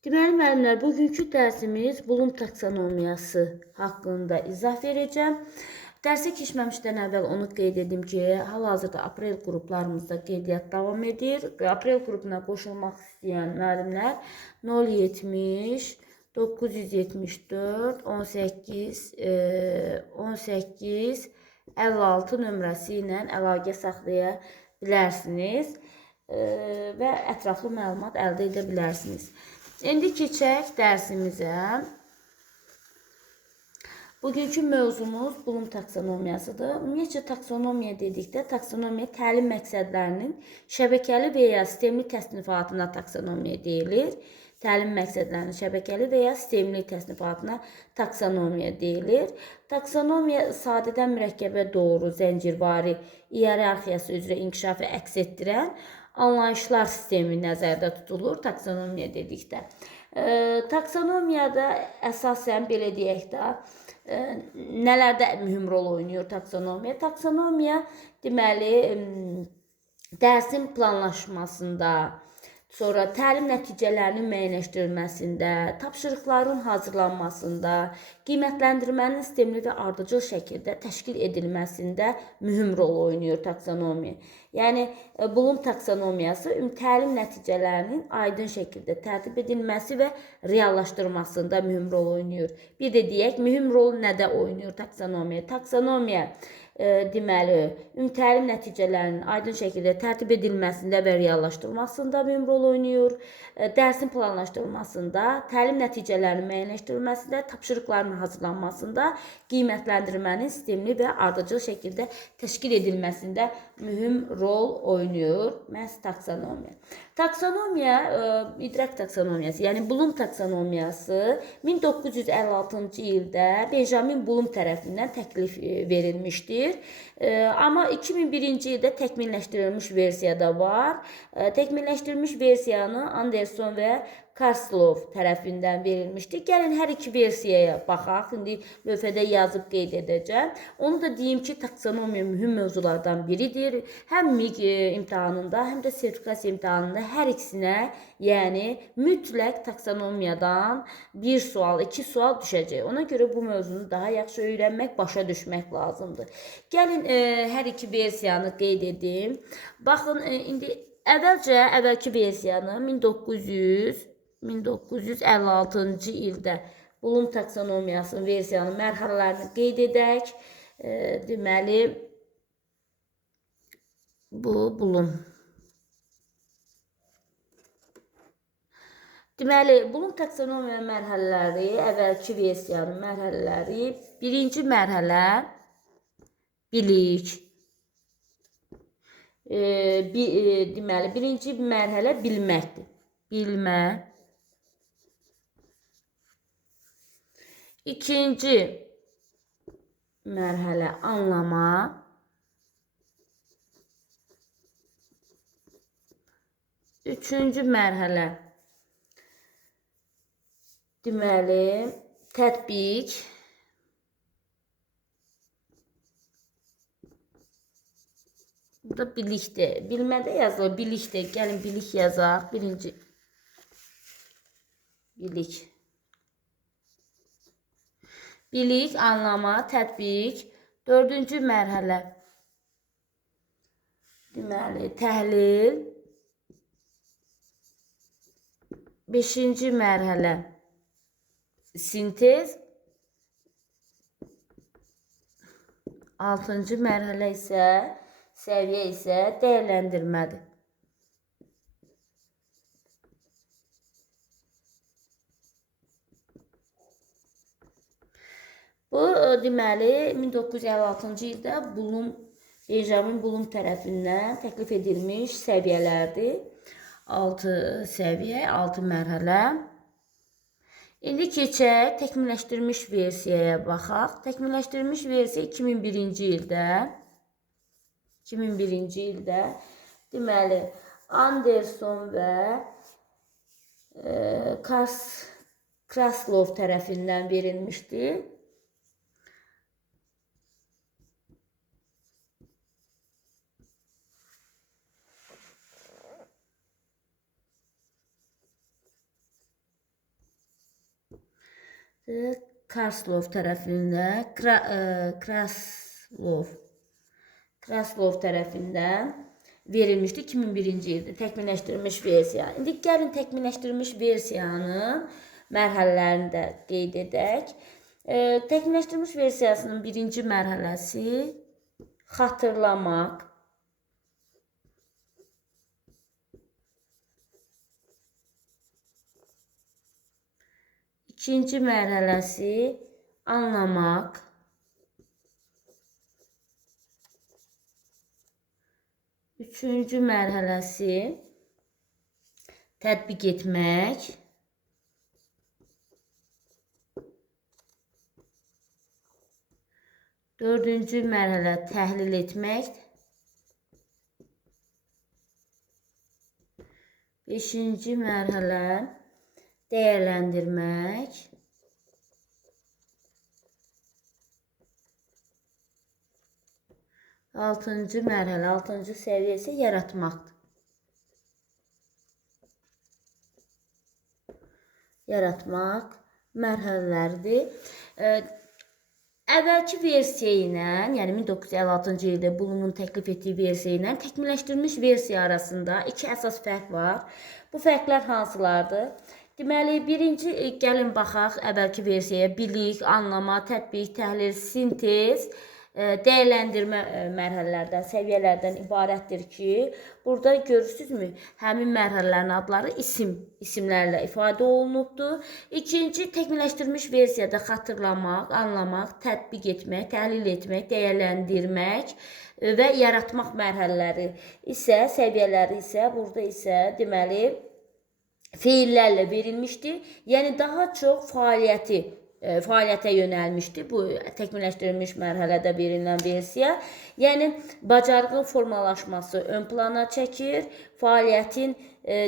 Deməli müəllimlər, bugünkü dərsimiz Bloom taksonomiyası haqqında izah verəcəm. Dərsə keçməmişdən əvvəl onu qeyd edim ki, hal-hazırda aprel qruplarımızda qeydiyyat davam edir. Aprel qrupuna qoşulmaq istəyən müəllimlər 070 974 18 18 56 nömrəsi ilə əlaqə saxlaya bilərsiniz və ətraflı məlumat əldə edə bilərsiniz. İndi keçək dərsimizə. Bugünkü mövzumuz Bloom taksonomiyasıdır. Ümumiyyətcə taksonomiya dedikdə, taksonomiya təlim məqsədlərinin şəbəkəli və ya sistemli təsnifatına taksonomiya deyilir. Təlim məqsədlərinin şəbəkəli və ya sistemli təsnifatına taksonomiya deyilir. Taksonomiya sadədən mürəkkəbə doğru zəncirvari iyerarxiyası üzrə inkişafı əks etdirən anlayışlar sistemi nəzərdə tutulur taksonomiya dedikdə. Taksonomiyada əsasən belə deyək də, nələrdə mühüm rol oynayır taksonomiya? Taksonomiya deməli dərsin planlaşmasında, sonra təlim nəticələrinin müəyyənləşdirilməsində, tapşırıqların hazırlanmasında, qiymətləndirmənin sistemli və ardıcıl şəkildə təşkil edilməsində mühüm rol oynayır taksonomiya. Yəni, Bloom taksonomiyası təlim nəticələrinin aydın şəkildə tərtib edilməsi və reallaşdırılmasında mühüm rol oynayır. Bir də deyək, mühüm rol nədə oynayır taksonomiya? Taksonomiya deməli, təlim nəticələrinin aydın şəkildə tərtib edilməsində və reallaşdırılmasında mühüm rol oynayır. Dərsin planlaşdırılmasında, təlim nəticələrinin müəyyənləşdirilməsində, tapşırıqların hazırlanmasında, qiymətləndirmənin sistemli və ardıcıl şəkildə təşkil edilməsində mühüm rol oynayır məhz taksonomiya. Taksonomiya, idrak taksonomiyası, yəni Bloom taksonomiyası 1956-cı ildə Benjamin Bloom tərəfindən təklif verilmişdir. Amma 2001-ci ildə təkmilləşdirilmiş versiyada var. Təkmilləşdirilmiş versiyanı Anderson və Karslov tərəfindən verilmişdir. Gəlin hər iki versiyaya baxaq. İndi lövhədə yazıb qeyd edəcəm. Onu da deyim ki, taksonomiya mühüm mövzulardan biridir. Həm MİQ imtahanında, həm də sertifikasiya imtahanında hər ikisinə, yəni mütləq taksonomiyadan bir sual, iki sual düşəcək. Ona görə bu mövzunu daha yaxşı öyrənmək, başa düşmək lazımdır. Gəlin hər iki versiyanı qeyd edim. Baxın, indi əvvəlki versiyanı 1956-cı ildə Bloom taksonomiyasının versiyanın mərhələlərini qeyd edək. Deməli, bu Bloom. Deməli, Bloom taksonomiya mərhələləri, əvvəlki versiyanın mərhələləri, birinci mərhələ bilik. Deməli, birinci mərhələ bilməkdir. Bilmə. İkinci mərhələ anlama. Üçüncü mərhələ deməli tətbiq. Burada bilikdir. Bilmədə yazılır. Bilikdir. Gəlin bilik yazaq. Birinci bilik. Bilik, anlama, tətbiq. Dördüncü mərhələ deməli təhlil. Beşinci mərhələ sintez. Altıncı mərhələ isə səviyyə isə dəyərləndirmədir. Bu, deməli, 1956-cı ildə Benjamin Bloom tərəfindən təklif edilmiş səviyyələrdir. 6 səviyyə, 6 mərhələ. İndi keçək təkmilləşdirilmiş versiyaya baxaq. Təkmilləşdirilmiş versiya 2001-ci ildə deməli Anderson və Kraslov tərəfindən verilmişdir. Kraslov tərəfindən, Kraslov tərəfindən verilmişdi 2001-ci ildə təkmilləşdirilmiş versiya. İndi gəlin təkmilləşdirilmiş versiyanın mərhələlərini də qeyd edək. Təkmilləşdirilmiş versiyasının birinci mərhələsi xatırlamaq. İkinci mərhələsi anlamaq. Üçüncü mərhələsi tətbiq etmək. Dördüncü mərhələ təhlil etmək. Beşinci mərhələ dəyərləndirmək. Altıncı mərhələ, altıncı səviyyə isə yaratmaqdır. Yaratmaq mərhələləridir. Əvvəlki versiya ilə, yəni 1956-cı ildə Bloom'un təklif etdiyi versiya ilə təkmilləşdirilmiş versiya arasında iki əsas fərq var. Bu fərqlər hansılardır? Deməli, birinci gəlin baxaq əvvəlki versiyaya. Bilik, anlama, tətbiq, təhlil, sintez, dəyərləndirmə mərhələlərdən, səviyyələrdən ibarətdir ki, burada görürsünüzmü? Həmin mərhələlərin adları isimlərlə ifadə olunubdur. İkinci, təkmilləşdirilmiş versiyada xatırlamaq, anlamaq, tətbiq etmək, təhlil etmək, dəyərləndirmək və yaratmaq mərhələləri isə, səviyyələri isə, burada isə deməli, feillərlə verilmişdir. Yəni, daha çox fəaliyyətə yönəlmişdir bu təkmilləşdirilmiş mərhələdə verilən versiya. Yəni, bacarığın formalaşması ön plana çəkir, fəaliyyətin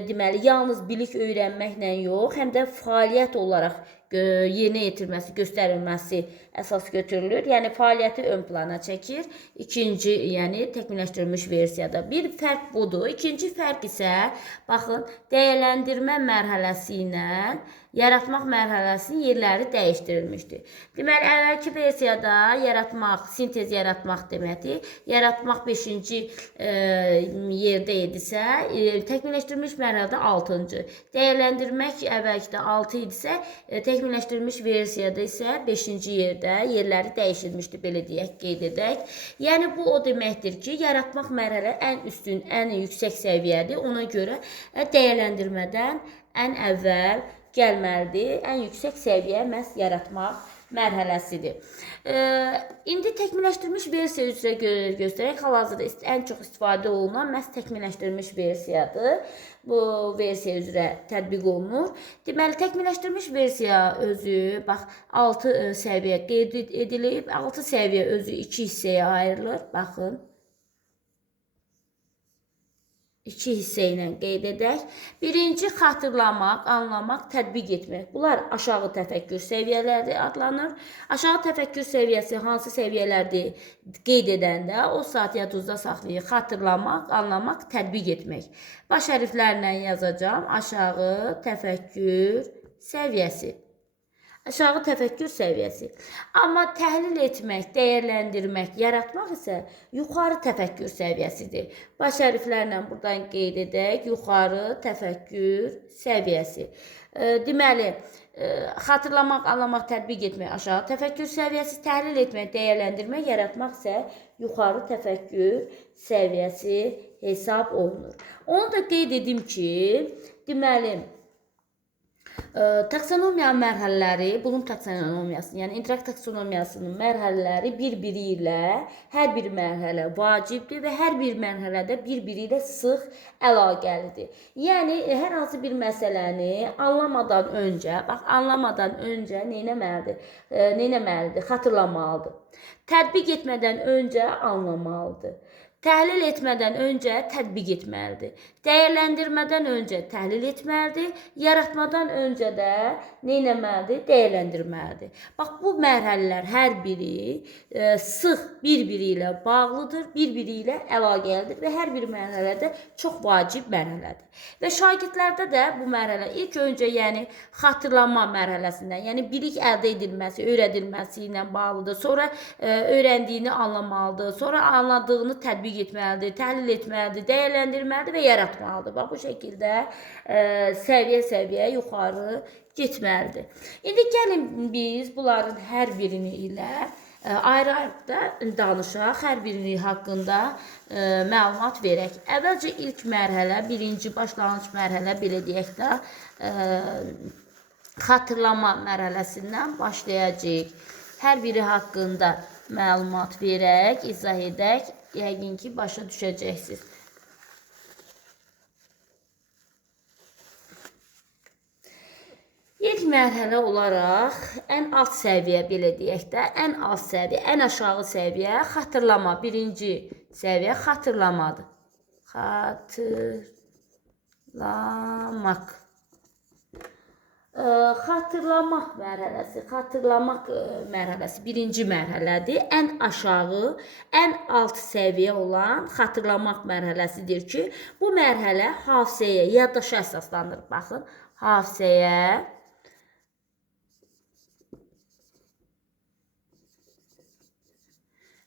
deməli, yalnız bilik öyrənməklə yox, həm də fəaliyyət olaraq yerinə yetirməsi, göstərilməsi əsas götürülür. Yəni, fəaliyyəti ön plana çəkir. İkinci, yəni təkmilləşdirilmiş versiyada. Bir fərq budur. İkinci fərq isə, baxın, dəyərləndirmə mərhələsi ilə yaratmaq mərhələsinin yerləri dəyişdirilmişdir. Deməli, əvvəlki versiyada yaratmaq, sintez yaratmaq deməkdir. Yaratmaq 5-ci yerdə idisə, təkmilləşdirilmiş mərhələdə 6-cı. Dəyərləndirmək əvvəlkidə 6 idisə, təkmilləşdirilmiş versiyada isə 5-ci yerdə yerləri dəyişilmişdir, belə deyək, qeyd edək. Yəni, bu o deməkdir ki, yaratmaq mərhələ ən üstün, ən yüksək səviyyədir. Ona görə dəyərləndirmədən ən əvvəl gəlməlidir. Ən yüksək səviyyə məhz yaratmaq mərhələsidir. İndi təkmilləşdirilmiş versiya üzrə göstərək. Hal-hazırda ən çox istifadə olunan məhz təkmilləşdirilmiş versiyadır. Bu versiya üzrə tətbiq olunur. Deməli, təkmilləşdirilmiş versiya özü, bax, 6 səviyyə qeyd edilib. 6 səviyyə özü 2 hissəyə ayrılır. Baxın. 2 hissə ilə qeyd edək. Birinci, xatırlamaq, anlamaq, tətbiq etmək. Bunlar aşağı təfəkkür səviyyələri adlanır. Aşağı təfəkkür səviyyəsi hansı səviyyələrdir qeyd edəndə o saat yadınızda saxlayın. Xatırlamaq, anlamaq, tətbiq etmək. Baş hərflərlə yazacağım. Aşağı təfəkkür səviyyəsi. Aşağı təfəkkür səviyyəsi. Amma təhlil etmək, dəyərləndirmək, yaratmaq isə yuxarı təfəkkür səviyyəsidir. Baş hərflərlə buradan qeyd edək, yuxarı təfəkkür səviyyəsi. Deməli, xatırlamaq, anlamaq, tətbiq etmək aşağı təfəkkür səviyyəsi, təhlil etmək, dəyərləndirmək, yaratmaq isə yuxarı təfəkkür səviyyəsi hesab olunur. Onu da qeyd edim ki, deməli, taksonomiya mərhələləri, Bloom taksonomiyasının, yəni interakt taksonomiyasının mərhələləri bir-biri ilə, hər bir mərhələ vacibdir və hər bir mərhələdə bir-biri ilə sıx əlaqəlidir. Yəni, hər hansı bir məsələni anlamadan öncə, bax, anlamadan öncə neynəməlidir? Xatırlamalıdır. Tətbiq etmədən öncə anlamalıdır. Təhlil etmədən öncə tətbiq etməlidir. Dəyərləndirmədən öncə təhlil etməlidir. Yaratmadan öncə də nə etməlidir? Dəyərləndirməlidir. Bax, bu mərhələlər hər biri sıx bir-biri ilə bağlıdır, bir-biri ilə əlaqəlidir və hər bir mərhələdə çox vacib mərhələdir. Və şagirdlərdə də bu mərhələ ilk öncə, yəni xatırlama mərhələsindən, yəni bilik əldə edilməsi, öyrədilməsi ilə bağlıdır. Sonra öyrəndiyini anlamalıdır, sonra anladığını tətbiq etməlidir, təhlil etməlidir, dəyərləndirməlidir və yaratmalıdır. Bax, bu şəkildə səviyyə-səviyyə yuxarı getməlidir. İndi gəlin biz bunların hər birini ilə ayrı-ayrı da danışaq, hər biri haqqında məlumat verək. Əvvəlcə ilk mərhələ, birinci başlanğıc mərhələ, belə deyək də, xatırlama mərhələsindən başlayacağıq. Hər biri haqqında məlumat verək, izah edək, yəqin ki, başa düşəcəksiniz. İlk mərhələ olaraq ən alt səviyyə, belə deyək də, ən alt səviyyə, ən aşağı səviyyə xatırlama. Birinci səviyyə xatırlamadır. Xatırlamaq. Xatırlamaq mərhələsi birinci mərhələdir. Ən aşağı, ən alt səviyyə olan xatırlamaq mərhələsidir ki, bu mərhələ hafizəyə, yaddaşa əsaslanır. Baxın, hafizəyə,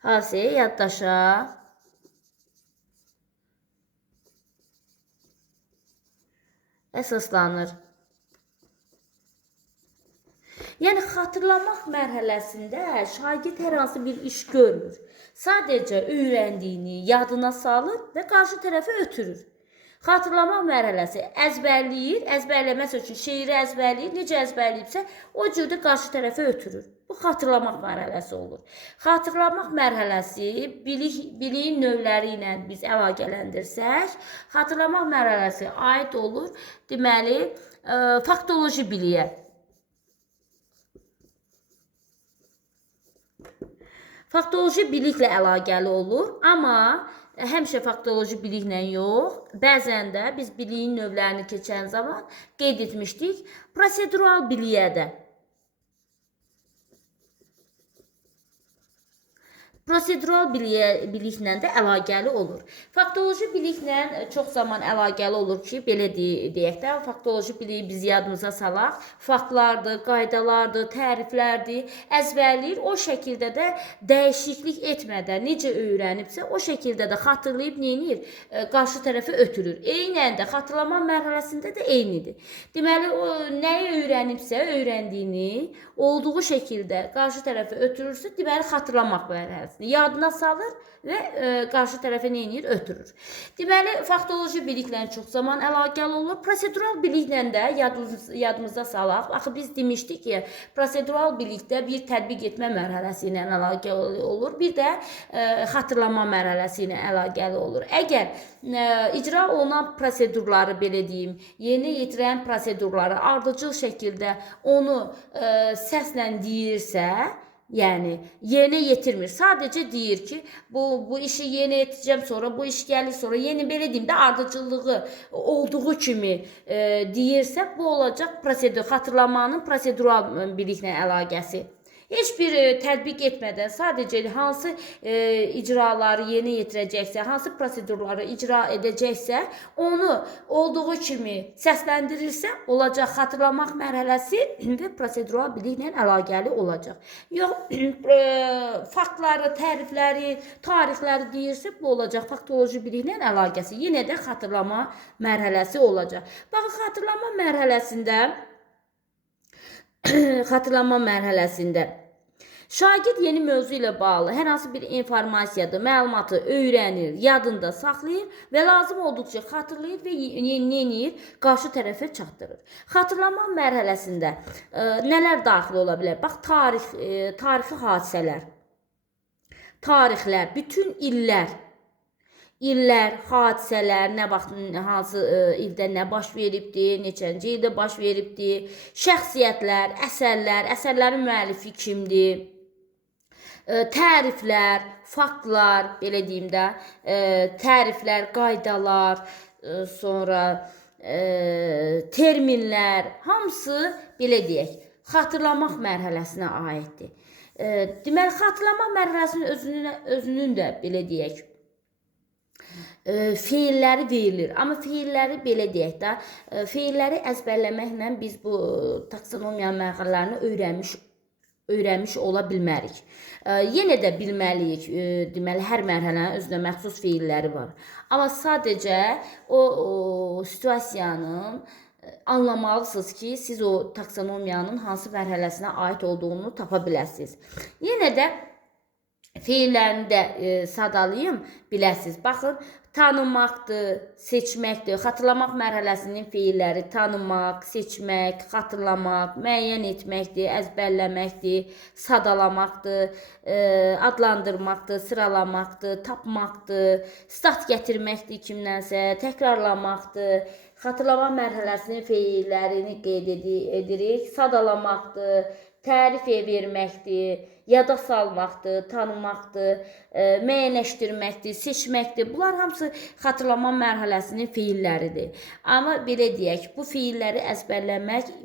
yaddaşa əsaslanır. Yəni, xatırlamaq mərhələsində şagird hər hansı bir iş görmür. Sadəcə öyrəndiyini yadına salır və qarşı tərəfə ötürür. Xatırlamaq mərhələsi əzbərləyir, əzbərləməsi üçün şeiri əzbərləyir, necə əzbərləyibsə, o cürdə qarşı tərəfə ötürür. Bu xatırlamaq mərhələsi olur. Xatırlamaq mərhələsi biliyin növləri ilə biz əlaqələndirsək, xatırlamaq mərhələsi aid olur, deməli, faktoloji biliyə. Faktoloji biliklə əlaqəli olur, amma həmişə faktoloji biliklə yox, bəzən də biz biliyin növlərini keçən zaman qeyd etmişdik, prosedural biliyə də. Prosedural biliklə də əlaqəli olur. Faktoloji biliklə çox zaman əlaqəli olur ki, belə deyək də, faktoloji biliyi biz yadımıza salaq, faktlardır, qaydalardır, təriflərdir, əzbərləyir, o şəkildə də dəyişiklik etmədən necə öyrənibsə, o şəkildə də xatırlayıb neyinir? Qarşı tərəfə ötürür. Eynən də xatırlama mərhələsində də eynidir. Deməli, o nəyi öyrənibsə, öyrəndiyini olduğu şəkildə qarşı tərəfə ötürürsə, deməli, xatırlamaq mərhələsi. Yadına salır və qarşı tərəfə neyinir? Ötürür. Deməli, faktoloji biliklə çox zaman əlaqəli olur. Prosedural biliklə də yadımıza salaq. Axı, biz demişdik ki, prosedural bilikdə bir tətbiq etmə mərhələsi ilə əlaqəli olur. Bir də xatırlama mərhələsi ilə əlaqəli olur. Əgər icra olunan prosedurları, belə deyim, yerinə yetirən prosedurları ardıcıl şəkildə onu səslə deyirsə, yəni yerinə yetirmir. Sadəcə deyir ki, bu işi yerinə yetirəcəm, sonra bu iş gəlir, sonra yeni, belə deyim də, ardıcıllığı olduğu kimi deyirsə, bu olacaq prosedur, xatırlamanın prosedural biliklə əlaqəsi. Heç bir tətbiq etmədən sadəcə hansı icraları yerinə yetirəcəksə, hansı prosedurları icra edəcəksə, onu olduğu kimi səsləndirirsə, olacaq xatırlamaq mərhələsi və prosedural biliklə əlaqəli olacaq. Yox, faktları, tərifləri, tarixləri deyirsə, bu olacaq faktoloji biliklə əlaqəsi. Yenə də xatırlama mərhələsi olacaq. Baxın, xatırlama mərhələsində şagird yeni mövzu ilə bağlı hər hansı bir informasiyadır, məlumatı öyrənir, yadında saxlayır və lazım olduqca xatırlayır və yeniləyir, qarşı tərəfə çatdırır. Xatırlama mərhələsində nələr daxil ola bilər? Bax, tarixi hadisələr, tarixlər, bütün illər, hadisələr, nə vaxt, hansı ildə nə baş veribdir, neçənci ildə baş veribdir, şəxsiyyətlər, əsərlərin müəllifi kimdir, Təriflər, faktlar, belə deyim də, təriflər, qaydalar, sonra terminlər, hamısı belə deyək, xatırlamaq mərhələsinə aiddir. Deməli, xatırlamaq mərhələsinin özünün də belə deyək, feilləri verilir. Amma feilləri belə deyək də, feilləri əzbərləməklə biz bu taksonomiya mərhələlərini öyrənmiş ola bilmərik. Yenə də bilməliyik, deməli, hər mərhələnin özünə məxsus feilləri var. Amma sadəcə o situasiyanın anlamalısınız ki, siz o taksonomiyanın hansı mərhələsinə aid olduğunu tapa biləsiniz. Yenə də feillərini də sadalayım, biləsiniz. Baxın, tanımaqdır, seçməkdir. Xatırlamaq mərhələsinin feilləri tanımaq, seçmək, xatırlamaq, müəyyən etməkdir, əzbərləməkdir, sadalamaqdır, adlandırmaqdır, sıralamaqdır, tapmaqdır, stat gətirməkdir kimdənsə, təkrarlamaqdır. Xatırlama mərhələsinin feillərini qeyd edirik. Sadalamaqdır, tərif verməkdir, yada salmaqdır, tanımaqdır, müəyyənləşdirməkdir, seçməkdir. Bunlar hamısı xatırlama mərhələsinin feilləridir. Amma belə deyək, bu feilləri əzbərləmək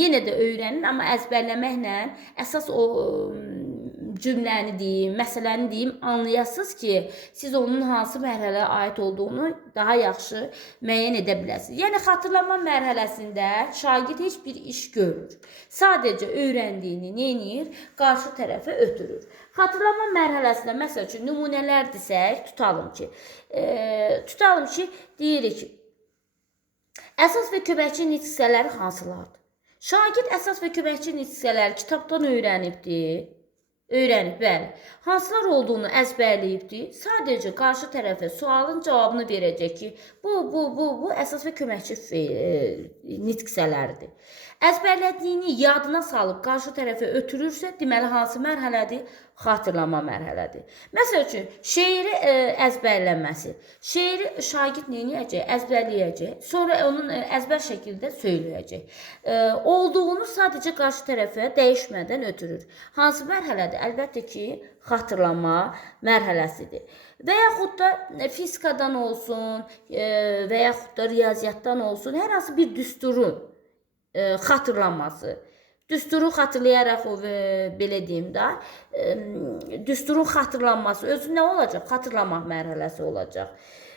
yenə də öyrənin, amma əzbərləməklə əsas o cümləni deyim, məsələni deyim, anlayasınız ki, siz onun hansı mərhələyə aid olduğunu daha yaxşı müəyyən edə biləsiniz. Yəni, xatırlama mərhələsində şagird heç bir iş görür. Sadəcə öyrəndiyini neyinir? Qarşı tərəfə ötürür. Xatırlama mərhələsində, məsəl üçün, nümunələr desək, tutalım ki, deyirik, əsas və köməkçi nitq hissələri hansılardır? Şagird əsas və köməkçi nitq hissələri kitabdan öyrənibdir. Bəli. Hansılar olduğunu əzbərləyibdir. Sadəcə qarşı tərəfə sualın cavabını verəcək ki, bu əsas və köməkçi nitq hissələridir. Əzbərlədiyini yadına salıb qarşı tərəfə ötürürsə, deməli hansı mərhələdir? Xatırlama mərhələdir. Məsəl üçün, şeiri əzbərlənməsi. Şeiri şagird neyniyəcək? Əzbərləyəcək. Sonra onun əzbər şəkildə söyləyəcək. Olduğunu sadəcə qarşı tərəfə dəyişmədən ötürür. Hansı mərhələdir? Əlbəttə ki, xatırlama mərhələsidir. Və yaxud da fizikadan olsun, və yaxud da riyaziyyatdan olsun, hər hansı bir düsturun xatırlanması. Düsturu xatırlayaraq, belə deyim də, düsturun xatırlanması özü nə olacaq? Xatırlamaq mərhələsi olacaq.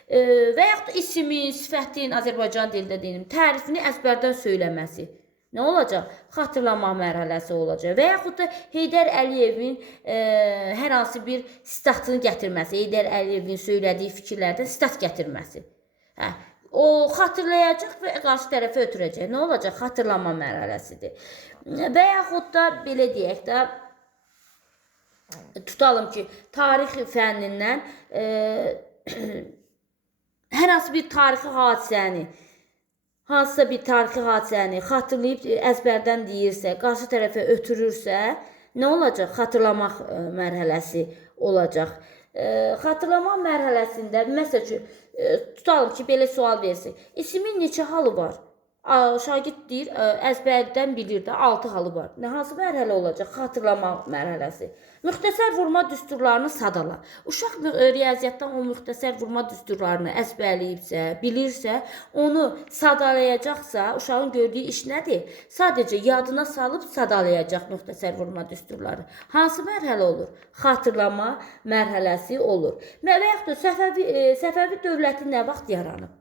Və yaxud da ismin, sifətin, Azərbaycan dilində deyim, tərifini əzbərdən söyləməsi. Nə olacaq? Xatırlamaq mərhələsi olacaq. Və yaxud da Heydər Əliyevin hər hansı bir statını gətirməsi, Heydər Əliyevin söylədiyi fikirlərdən stat gətirməsi. O xatırlayacaq və qarşı tərəfə ötürəcək. Nə olacaq? Xatırlama mərhələsidir. Və yaxud da belə deyək də, tutalım ki, tarix fənnindən hər hansı bir tarixi hadisəni, hansısa bir tarixi hadisəni xatırlayıb əzbərdən deyirsə, qarşı tərəfə ötürürsə, nə olacaq? Xatırlamaq mərhələsi olacaq. Xatırlama mərhələsində, məsəl üçün, tutalım ki, belə sual versin. İsmin neçə halı var? Şagird deyir, əzbərdən bilir də 6 halı var. Hansı mərhələ olacaq? Xatırlama mərhələsi. Müxtəsər vurma düsturlarını sadala. Uşaq riyaziyyatdan o müxtəsər vurma düsturlarını əzbərləyibsə, bilirsə, onu sadalayacaqsa, uşağın gördüyü iş nədir? Sadəcə yadına salıb sadalayacaq müxtəsər vurma düsturları. Hansı mərhələ olur? Xatırlama mərhələsi olur. Və yaxud da Səfəvi dövləti nə vaxt yaranıb?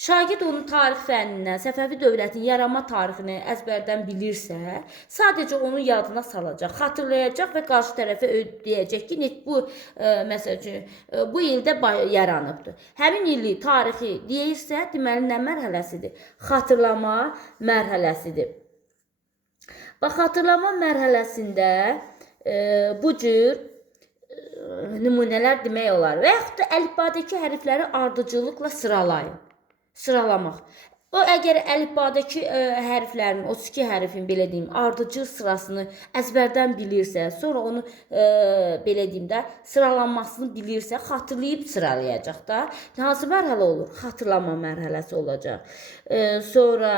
Şagird onun tarix fənnindən, Səfəvi dövlətinin yaranma tarixini əzbərdən bilirsə, sadəcə onu yadına salacaq, xatırlayacaq və qarşı tərəfə deyəcək ki, bu, məsəl üçün, bu ildə yaranıbdır. Həmin illi tarixi deyirsə, deməli, nə mərhələsidir? Xatırlama mərhələsidir. Bax, xatırlama mərhələsində bu cür nümunələr demək olar. Və yaxud da əlifbadakı hərfləri ardıcıllıqla sıralayın. Sıralamaq. O, əgər əlifbadakı hərflərin, 32 hərfin, belə deyim, ardıcıl sırasını əzbərdən bilirsə, sonra onu, belə deyim də, sıralanmasını bilirsə, xatırlayıb sıralayacaq da. Hansı mərhələ olur? Xatırlama mərhələsi olacaq. Sonra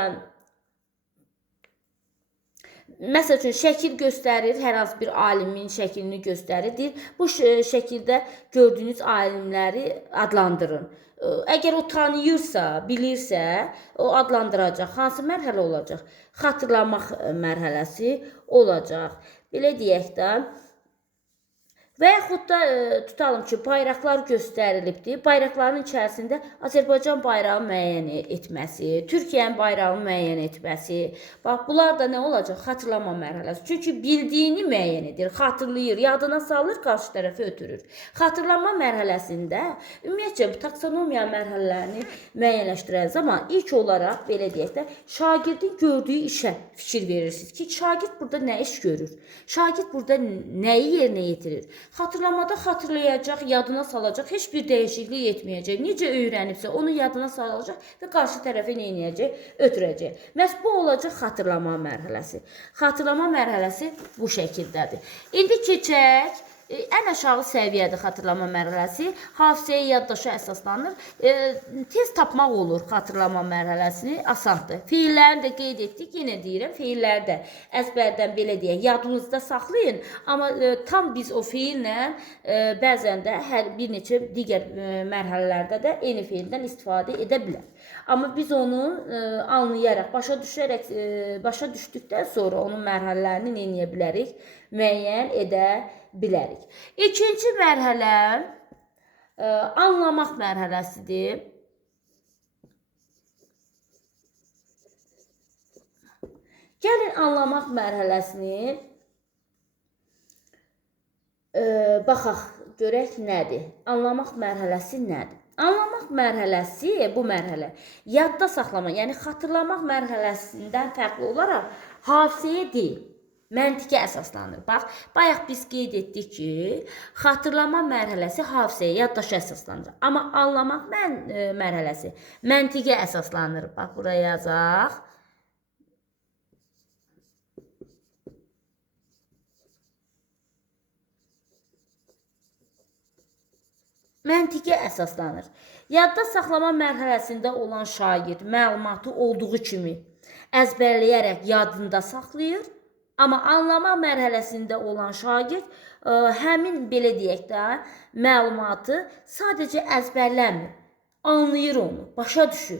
Məsəl üçün şəkil göstərir, hər hansı bir alimin şəklini göstərir. Deyir, bu şəkildə gördüyünüz alimləri adlandırın. Əgər o tanıyırsa, bilirsə, o adlandıracaq. Hansı mərhələ olacaq? Xatırlamaq mərhələsi olacaq. Belə deyək də. Və yaxud da tutalım ki, bayraqlar göstərilibdir. Bayraqların içərisində Azərbaycan bayrağı müəyyən etməsi, Türkiyənin bayrağını müəyyən etməsi. Bax, bunlar da nə olacaq? Xatırlama mərhələsi. Çünki bildiyini müəyyən edir, xatırlayır, yadına salır, qarşı tərəfi ötürür. Xatırlama mərhələsində ümumiyyətcə taksonomiya mərhələlərini müəyyənləşdirən zaman ilk olaraq belə deyək də şagirdin gördüyü işə fikir verirsiniz ki, şagird burada nə iş görür? Şagird burada nəyi yerinə yetirir? Xatırlamada xatırlayacaq, yadına salacaq, heç bir dəyişiklik etməyəcək. Necə öyrənibsə, onu yadına salacaq və qarşı tərəfə nə edəcək? Ötürəcək. Məhz bu olacaq xatırlama mərhələsi. Xatırlama mərhələsi bu şəkildədir. İndi keçək. Ən aşağı səviyyədə xatırlama mərhələsi hafizəyə, yaddaşa əsaslanır. Tez tapmaq olur xatırlama mərhələsini, asandır. Feillərini də qeyd etdik, yenə deyirəm, feilləri də əzbərdən belə deyək, yadınızda saxlayın. Amma tam biz o feillə bəzən də hər bir neçə digər mərhələlərdə də eyni feildən istifadə edə bilər. Amma biz onu anlayaraq, başa düşdükdən sonra onun mərhələlərini nə edə bilərik? Müəyyən edə bilərik. İkinci mərhələ anlamaq mərhələsidir. Gəlin anlamaq mərhələsini baxaq, görək nədir? Anlamaq mərhələsi nədir? Anlamaq mərhələsi, bu mərhələ yadda saxlama, yəni xatırlamaq mərhələsindən fərqli olaraq hafizəyə deyil, məntiqə əsaslanır. Bax, bayaq biz qeyd etdik ki, xatırlama mərhələsi hafizəyə, yaddaşa əsaslanır. Amma anlamaq mərhələsi məntiqə əsaslanır. Bax, buraya yazaq. Məntiqə əsaslanır. Yadda saxlama mərhələsində olan şagird məlumatı olduğu kimi əzbərləyərək yadında saxlayır. Amma anlama mərhələsində olan şagird həmin belə deyək də məlumatı sadəcə əzbərləmir, anlayır onu, başa düşür.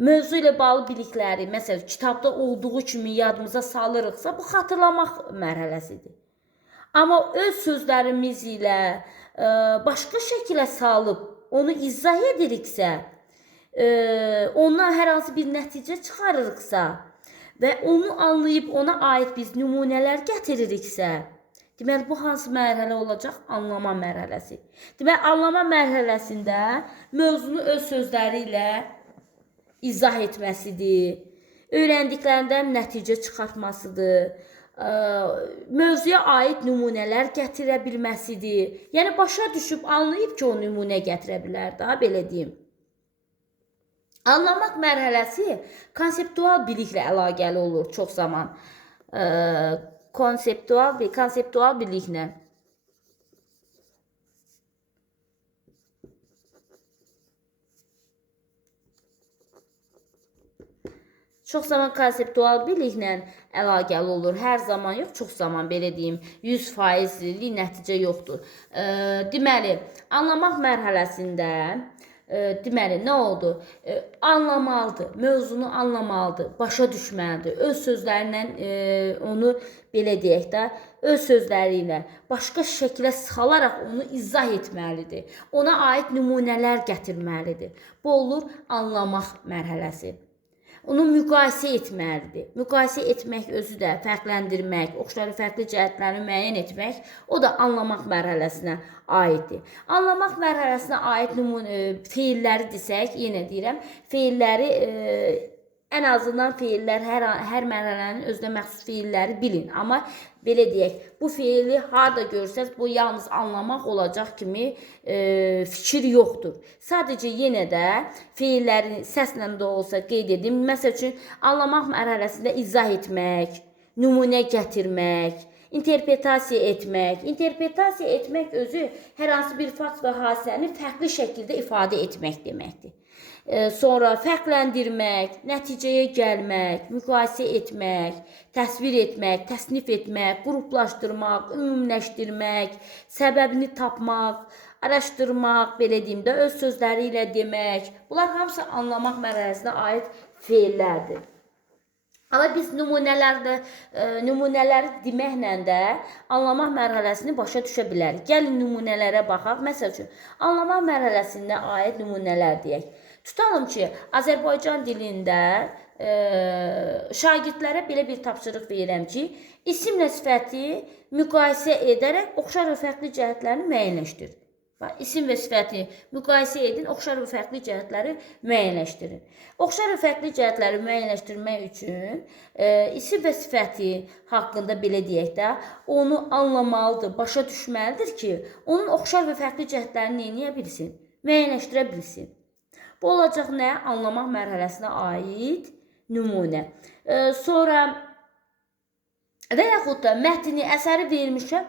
Mövzu ilə bağlı bilikləri, məsələn, kitabda olduğu kimi yadımıza salırıqsa, bu xatırlamaq mərhələsidir. Amma öz sözlərimiz ilə başqa şəkilə salıb onu izah ediriksə, ondan hər hansı bir nəticə çıxarırıqsa və onu anlayıb ona aid biz nümunələr gətiririksə, deməli, bu hansı mərhələ olacaq? Anlama mərhələsi. Deməli, anlama mərhələsində mövzunu öz sözləri ilə izah etməsidir, öyrəndiklərindən nəticə çıxartmasıdır, mövzuya aid nümunələr gətirə bilməsidir. Yəni, başa düşüb, anlayıb ki, o nümunə gətirə bilər, daha belə deyim. Anlamaq mərhələsi konseptual biliklə əlaqəli olur çox zaman. Konseptual biliklə. Çox zaman konseptual biliklə əlaqəli olur. Hər zaman yox, çox zaman belə deyim, 100%lik nəticə yoxdur. Deməli, anlamaq mərhələsində deməli, nə oldu? Anlamalıdır, mövzunu anlamalıdır, başa düşməlidir. Öz sözlərindən onu belə deyək də, öz sözləri ilə başqa şəkilə sıxalaraq onu izah etməlidir. Ona aid nümunələr gətirməlidir. Bu olur anlamaq mərhələsi. Onu müqayisə etməlidir. Müqayisə etmək özü də fərqləndirmək, oxşarı fərqli cəhətlərini müəyyən etmək, o da anlamaq mərhələsinə aiddir. Anlamaq mərhələsinə aid feilləri desək, yenə deyirəm, feilləri ən azından feillər, hər mərhələnin özünə məxsus feilləri bilin. Amma belə deyək, bu feili harada görsəz, bu yalnız anlamaq olacaq kimi fikir yoxdur. Sadəcə yenə də feilləri səslə də olsa qeyd edim. Məsəl üçün, anlamaq mərhələsində izah etmək, nümunə gətirmək, interpretasiya etmək. İnterpretasiya etmək özü hər hansı bir fakt və hadisəni fərqli şəkildə ifadə etmək deməkdir. sonra fərqləndirmək, nəticəyə gəlmək, müqayisə etmək, təsvir etmək, təsnif etmək, qruplaşdırmaq, ümumiləşdirmək, səbəbini tapmaq, araşdırmaq, belə deyim də, öz sözləri ilə demək. Bunlar hamısı anlamaq mərhələsinə aid feillərdir. Amma biz nümunələri deməklə də anlamaq mərhələsini başa düşə bilərik. Gəlin nümunələrə baxaq. Məsəl üçün, anlamaq mərhələsinə aid nümunələr deyək. Tutalım ki, Azərbaycan dilində şagirdlərə belə bir tapşırıq verirəm ki, isimlə sifəti müqayisə edərək oxşar və fərqli cəhətlərini müəyyənləşdir. İsim və sifəti müqayisə edin, oxşar və fərqli cəhətləri müəyyənləşdirin. Oxşar və fərqli cəhətləri müəyyənləşdirmək üçün isim və sifəti haqqında belə deyək də, onu anlamalıdır, başa düşməlidir ki, onun oxşar və fərqli cəhətlərini eləyə bilsin, müəyyənləşdirə bilsin. Bu olacaq nə? Anlamaq mərhələsinə aid nümunə. Sonra və yaxud da mətni, əsəri verilmişəm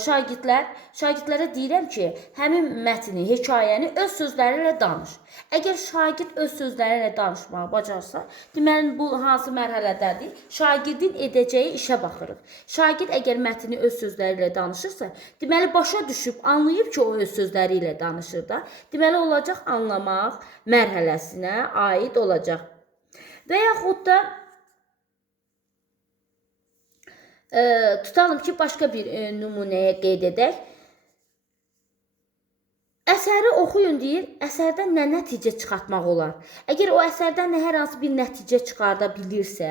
şagirdlərə deyirəm ki, həmin mətni, hekayəni öz sözləri ilə danış. Əgər şagird öz sözləri ilə danışmağı bacarsa, deməli bu hansı mərhələdədir? Şagirdin edəcəyi işə baxırıq. Şagird əgər mətni öz sözləri ilə danışırsa, deməli başa düşüb, anlayıb ki, o öz sözləri ilə danışır da, deməli olacaq anlamaq mərhələsinə aid olacaq. Və yaxud da tutalım ki, başqa bir nümunəyə qeyd edək. Əsəri oxuyun deyir, əsərdən nə nəticə çıxartmaq olar? Əgər o əsərdən hər hansı bir nəticə çıxarda bilirsə,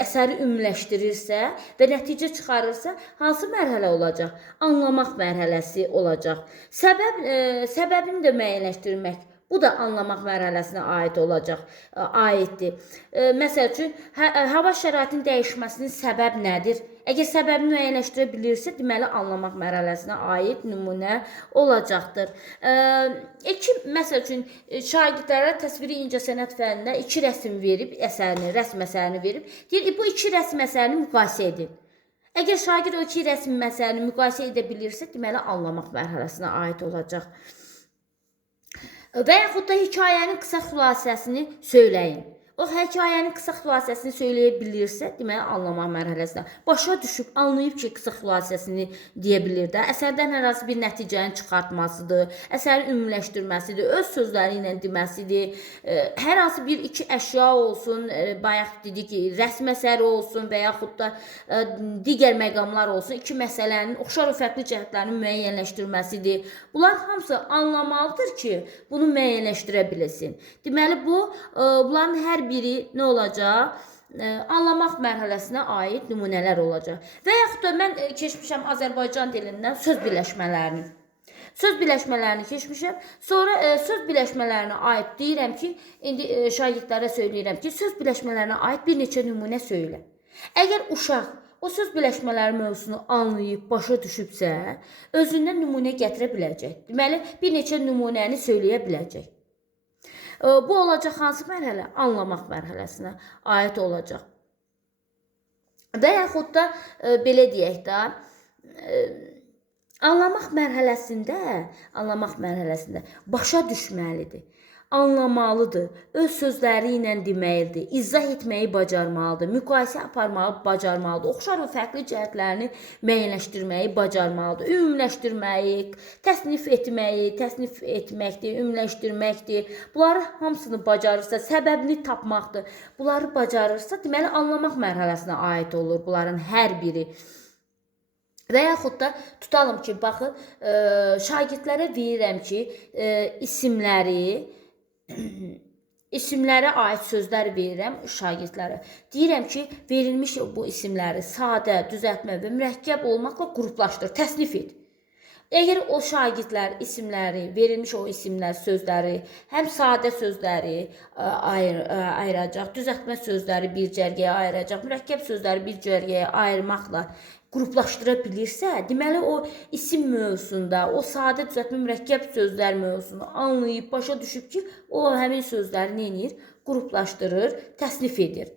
əsəri ümumiləşdirirsə və nəticə çıxarırsa, hansı mərhələ olacaq? Anlamaq mərhələsi olacaq. Səbəbini də müəyyənləşdirmək. Bu da anlamaq mərhələsinə aid olacaq, aiddir. Məsəl üçün, hava şəraitinin dəyişməsinin səbəb nədir? Əgər səbəbini müəyyənləşdirə bilirsə, deməli anlamaq mərhələsinə aid nümunə olacaqdır. Məsəl üçün, şagirdlərə təsviri incəsənət fənində 2 rəsm verib, rəsm əsərini verib, deyir, bu 2 rəsm əsərini müqayisə edin. Əgər şagird o 2 rəsm əsərini müqayisə edə bilirsə, deməli anlamaq mərhələsinə aid olacaq. Və yaxud da hekayənin qısa xülasəsini söyləyin. O hekayənin qısa xülasəsini söyləyə bilirsə, deməli anlamaq mərhələsinə. Başa düşüb, anlayıb ki, qısa xülasəsini deyə bilir də. Əsərdən hər hansı bir nəticəni çıxartmasıdır, əsəri ümumiləşdirməsidir, öz sözləri ilə deməsidir. Hər hansı bir 2 əşya olsun, bayaq dedik ki, rəsm əsəri olsun və yaxud da digər məqamlar olsun, 2 məsələnin oxşar və fərqli cəhətlərini müəyyənləşdirməsidir. Bunlar hamısı anlamalıdır ki, bunu müəyyənləşdirə biləsin. Deməli, bunların hər biri nə olacaq? Anlamaq mərhələsinə aid nümunələr olacaq. Və yaxud da mən keçmişəm Azərbaycan dilindən söz birləşmələrini. Söz birləşmələrini keçmişəm. Sonra söz birləşmələrinə aid deyirəm ki, indi şagirdlərə söyləyirəm ki, söz birləşmələrinə aid bir neçə nümunə söylə. Əgər uşaq o söz birləşmələri mövzusunu anlayıb, başa düşübsə, özündən nümunə gətirə biləcək. Deməli, bir neçə nümunəni söyləyə biləcək. Bu olacaq hansı mərhələ? Anlamaq mərhələsinə aid olacaq. Və yaxud da belə deyək də, anlamaq mərhələsində başa düşməlidir. Anlamalıdır, öz sözləri ilə deməlidir, izah etməyi bacarmalıdır, müqayisə aparmağı bacarmalıdır, oxşar və fərqli cəhətlərini müəyyənləşdirməyi bacarmalıdır, ümumiləşdirməyi, təsnif etməkdir, ümumiləşdirməkdir. Bunları hamısını bacarırsa, səbəbini tapmaqdır. Bunları bacarırsa, deməli anlamaq mərhələsinə aid olur bunların hər biri. Və yaxud da tutalım ki, baxın, şagirdlərə verirəm ki, isimlərə aid sözlər verirəm şagirdlərə. Deyirəm ki, verilmiş bu isimləri sadə, düzəltmə və mürəkkəb olmaqla qruplaşdır, təsnif et. Əgər o şagirdlər isimləri, verilmiş o isimlər, sözləri, həm sadə sözləri ayıracaq, düzəltmə sözləri bir cərgəyə ayıracaq, mürəkkəb sözləri bir cərgəyə ayırmaqla qruplaşdıra bilirsə, deməli o isim mövzusunda, o sadə düzəltmə mürəkkəb sözlər mövzusunu anlayıb, başa düşüb ki, o həmin sözləri nə edir? Qruplaşdırır, təsnif edir.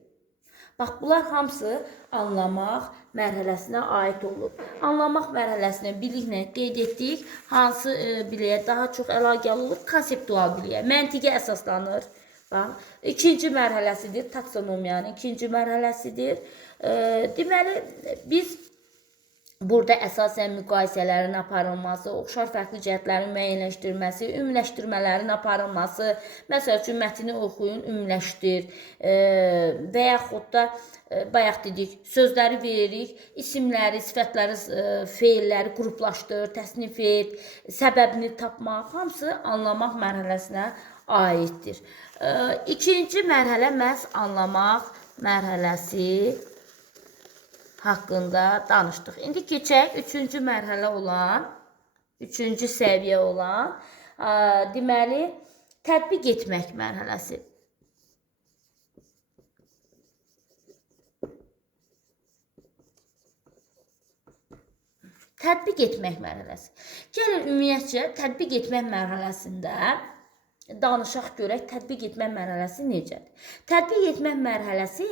Bax, bunlar hamısı anlamaq mərhələsinə aid olur. Anlamaq mərhələsinə biliklə qeyd etdik. Hansı biliyə daha çox əlaqəli olur? Konseptual biliyə, məntiqə əsaslanır. Bax, ikinci mərhələsidir, taksonomiyanın ikinci mərhələsidir. Deməli, biz burada əsasən müqayisələrin aparılması, oxşar fərqli cəhətlərin müəyyənləşdirilməsi, ümumiləşdirmələrin aparılması, məsəl üçün mətni oxuyun, ümumiləşdir və yaxud da bayaq dedik, sözləri veririk, isimləri, sifətləri, feilləri qruplaşdır, təsnif et, səbəbini tapmaq, hamısı anlamaq mərhələsinə aiddir. İkinci mərhələ məhz anlamaq mərhələsi haqqında danışdıq. İndi keçək üçüncü mərhələ olan, üçüncü səviyyə olan, deməli, tətbiq etmək mərhələsi. Tətbiq etmək mərhələsi. Gəlin, ümumiyyətcə, tətbiq etmək mərhələsində danışaq görək, tətbiq etmə mərhələsi necədir? Tətbiq etmə mərhələsi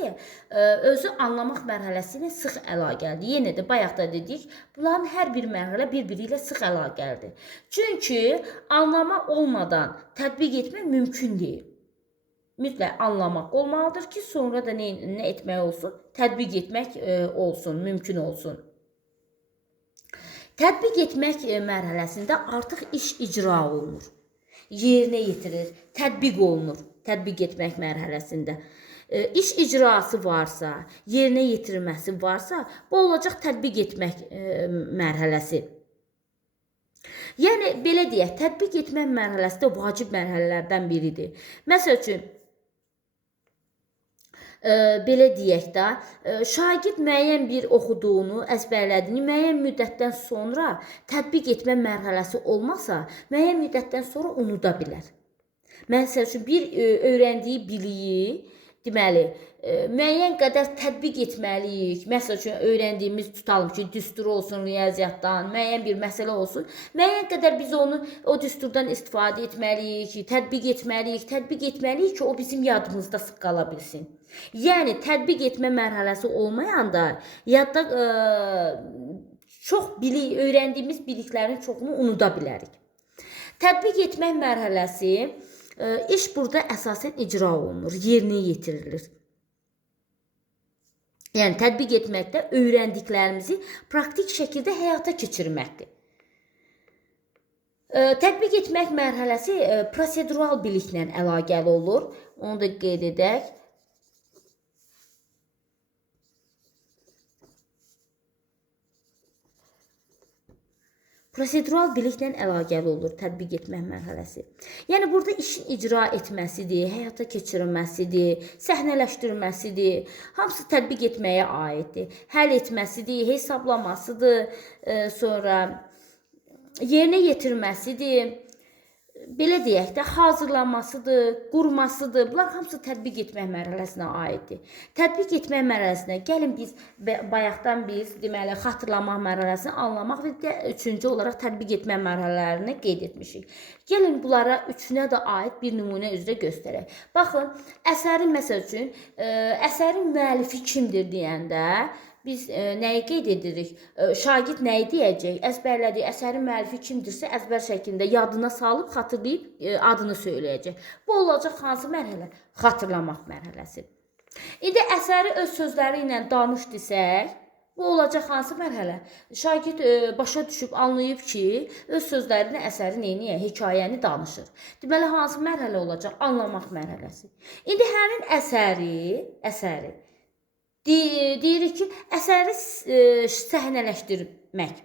özü anlamaq mərhələsi ilə sıx əlaqəlidir. Yenə də bayaq da dedik, bunların hər bir mərhələ bir-biri ilə sıx əlaqəlidir. Çünki anlama olmadan tətbiq etmək mümkün deyil. Mütləq anlamaq olmalıdır ki, sonra da nə etmək olsun? Tətbiq etmək olsun, mümkün olsun. Tətbiq etmək mərhələsində artıq iş icra olunur. Yerinə yetirilir, tətbiq olunur, tətbiq etmək mərhələsində. İş icrası varsa, yerinə yetirilməsi varsa, bu olacaq tətbiq etmək mərhələsi. Yəni, belə deyək, tətbiq etmək mərhələsi də vacib mərhələlərdən biridir. Məsəl üçün, belə deyək də, şagird müəyyən bir oxuduğunu, əzbərlədiyini müəyyən müddətdən sonra tətbiq etmə mərhələsi olmasa, müəyyən müddətdən sonra unuda bilər. Məsəl üçün, bir öyrəndiyi biliyi, deməli, müəyyən qədər tətbiq etməliyik. Məsəl üçün, öyrəndiyimiz, tutalım ki, düstur olsun, riyaziyyatdan, müəyyən bir məsələ olsun. Müəyyən qədər biz onu, o düsturdan istifadə etməliyik, tətbiq etməliyik ki, o bizim yadımızda qala bilsin. Yəni, tətbiq etmə mərhələsi olmayanda, yadda çox öyrəndiyimiz biliklərin çoxunu unuda bilərik. Tətbiq etmək mərhələsi, iş burada əsasən icra olunur, yerinə yetirilir. Yəni, tətbiq etməkdə öyrəndiklərimizi praktik şəkildə həyata keçirməkdir. Tətbiq etmək mərhələsi prosedural biliklə əlaqəli olur. Onu da qeyd edək. Prosedural biliklə əlaqəli olur tətbiq etmək mərhələsi. Yəni, burada işin icra etməsidir, həyata keçirilməsidir, səhnələşdirilməsidir. Hamısı tətbiq etməyə aiddir. Həll etməsidir, hesablamasıdır, sonra yerinə yetirməsidir. Belə deyək də, hazırlanmasıdır, qurmasıdır. Bunlar hamısı tətbiq etmək mərhələsinə aiddir. Tətbiq etmək mərhələsinə gəlin biz, bayaqdan biz, deməli, xatırlamaq mərhələsini, anlamaq və üçüncü olaraq tətbiq etmək mərhələlərini qeyd etmişik. Gəlin, bunlara üçünə də aid bir nümunə üzrə göstərək. Baxın, əsərin, məsəl üçün, əsərin müəllifi kimdir deyəndə, biz nəyi qeyd edirik? Şagird nəyi deyəcək? Əzbərlədiyi əsərin müəllifi kimdirsə, əzbər şəklində yadına salıb, xatırlayıb adını söyləyəcək. Bu olacaq hansı mərhələ? Xatırlamaq mərhələsi. İndi əsəri öz sözləri ilə danış desək, bu olacaq hansı mərhələ? Şagird başa düşüb, anlayıb ki, öz sözlərini əsəri neyniyə, hekayəni danışır. Deməli, hansı mərhələ olacaq? Anlamaq mərhələsi. İndi həmin əsəri deyirik ki, əsəri səhnələşdirmək.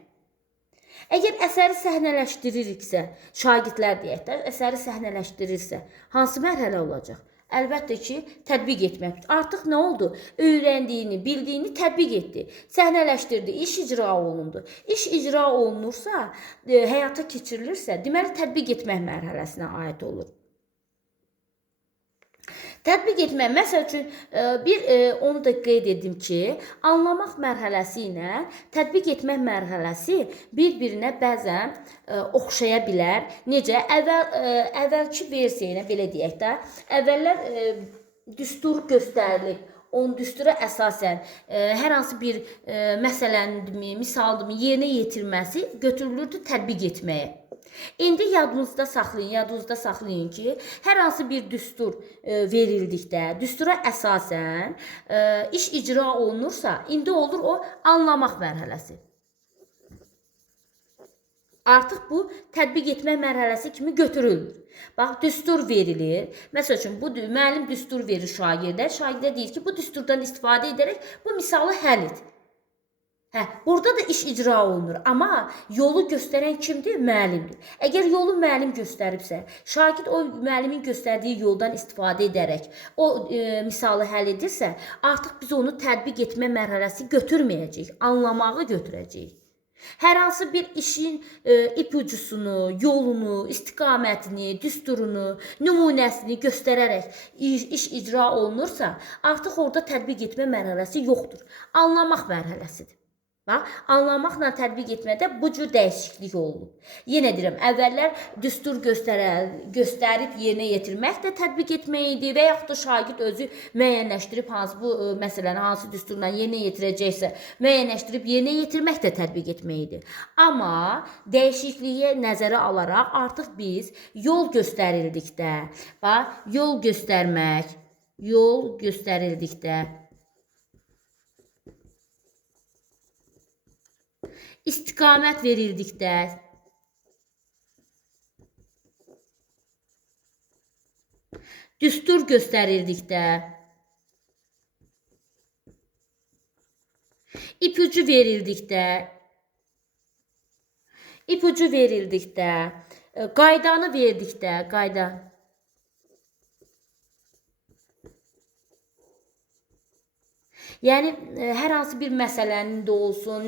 Əgər əsəri səhnələşdiririksə, şagirdlər deyək də, əsəri səhnələşdirirsə, hansı mərhələ olacaq? Əlbəttə ki, tətbiq etmək. Artıq nə oldu? Öyrəndiyini, bildiyini tətbiq etdi. Səhnələşdirdi, iş icra olundu. İş icra olunursa, həyata keçirilirsə, deməli, tətbiq etmək mərhələsinə aid olur. Tətbiq etmək, məsəl üçün, onu da qeyd edim ki, anlamaq mərhələsi ilə tətbiq etmək mərhələsi bir-birinə bəzən oxşaya bilər. Necə? Əvvəlki versiya ilə, belə deyək də, əvvəllər düstur göstərilib, onun düstura əsasən hər hansı bir məsələni, misalımı yerinə yetirməsi götürülürdü tətbiq etməyə. İndi yadınızda saxlayın ki, hər hansı bir düstur verildikdə, düstura əsasən iş icra olunursa, indi olur o anlamaq mərhələsi. Artıq bu tətbiq etmə mərhələsi kimi götürülür. Bax, düstur verilir. Məsəl üçün, bu müəllim düstur verir şagirdə. Şagirdə deyir ki, bu düsturdan istifadə edərək bu misalı həll et. Burada da iş icra olunur. Amma yolu göstərən kimdir? Müəllimdir. Əgər yolu müəllim göstəribsə, şagird o müəllimin göstərdiyi yoldan istifadə edərək o misalı həll edirsə, artıq biz onu tətbiq etmə mərhələsi götürməyəcəyik, anlamağı götürəcəyik. Hər hansı bir işin ipucusunu, yolunu, istiqamətini, düsturunu, nümunəsini göstərərək iş icra olunursa, artıq orada tətbiq etmə mərhələsi yoxdur. Anlamaq mərhələsidir. Bax, anlamaqla tətbiq etmədə bu cür dəyişiklik olunub. Yenə deyirəm, əvvəllər düstur göstərib yerinə yetirmək də tətbiq etmək idi və yaxud da şagird özü müəyyənləşdirib bu məsələni hansı düsturla yerinə yetirəcəksə, müəyyənləşdirib yerinə yetirmək də tətbiq etmək idi. Amma dəyişikliyə nəzərə alaraq artıq biz yol göstərildikdə, bax, yol göstərildikdə, istiqamət verildikdə, düstur göstərildikdə, ipucu verildikdə, qaydanı verdikdə, yəni, hər hansı bir məsələnin də olsun,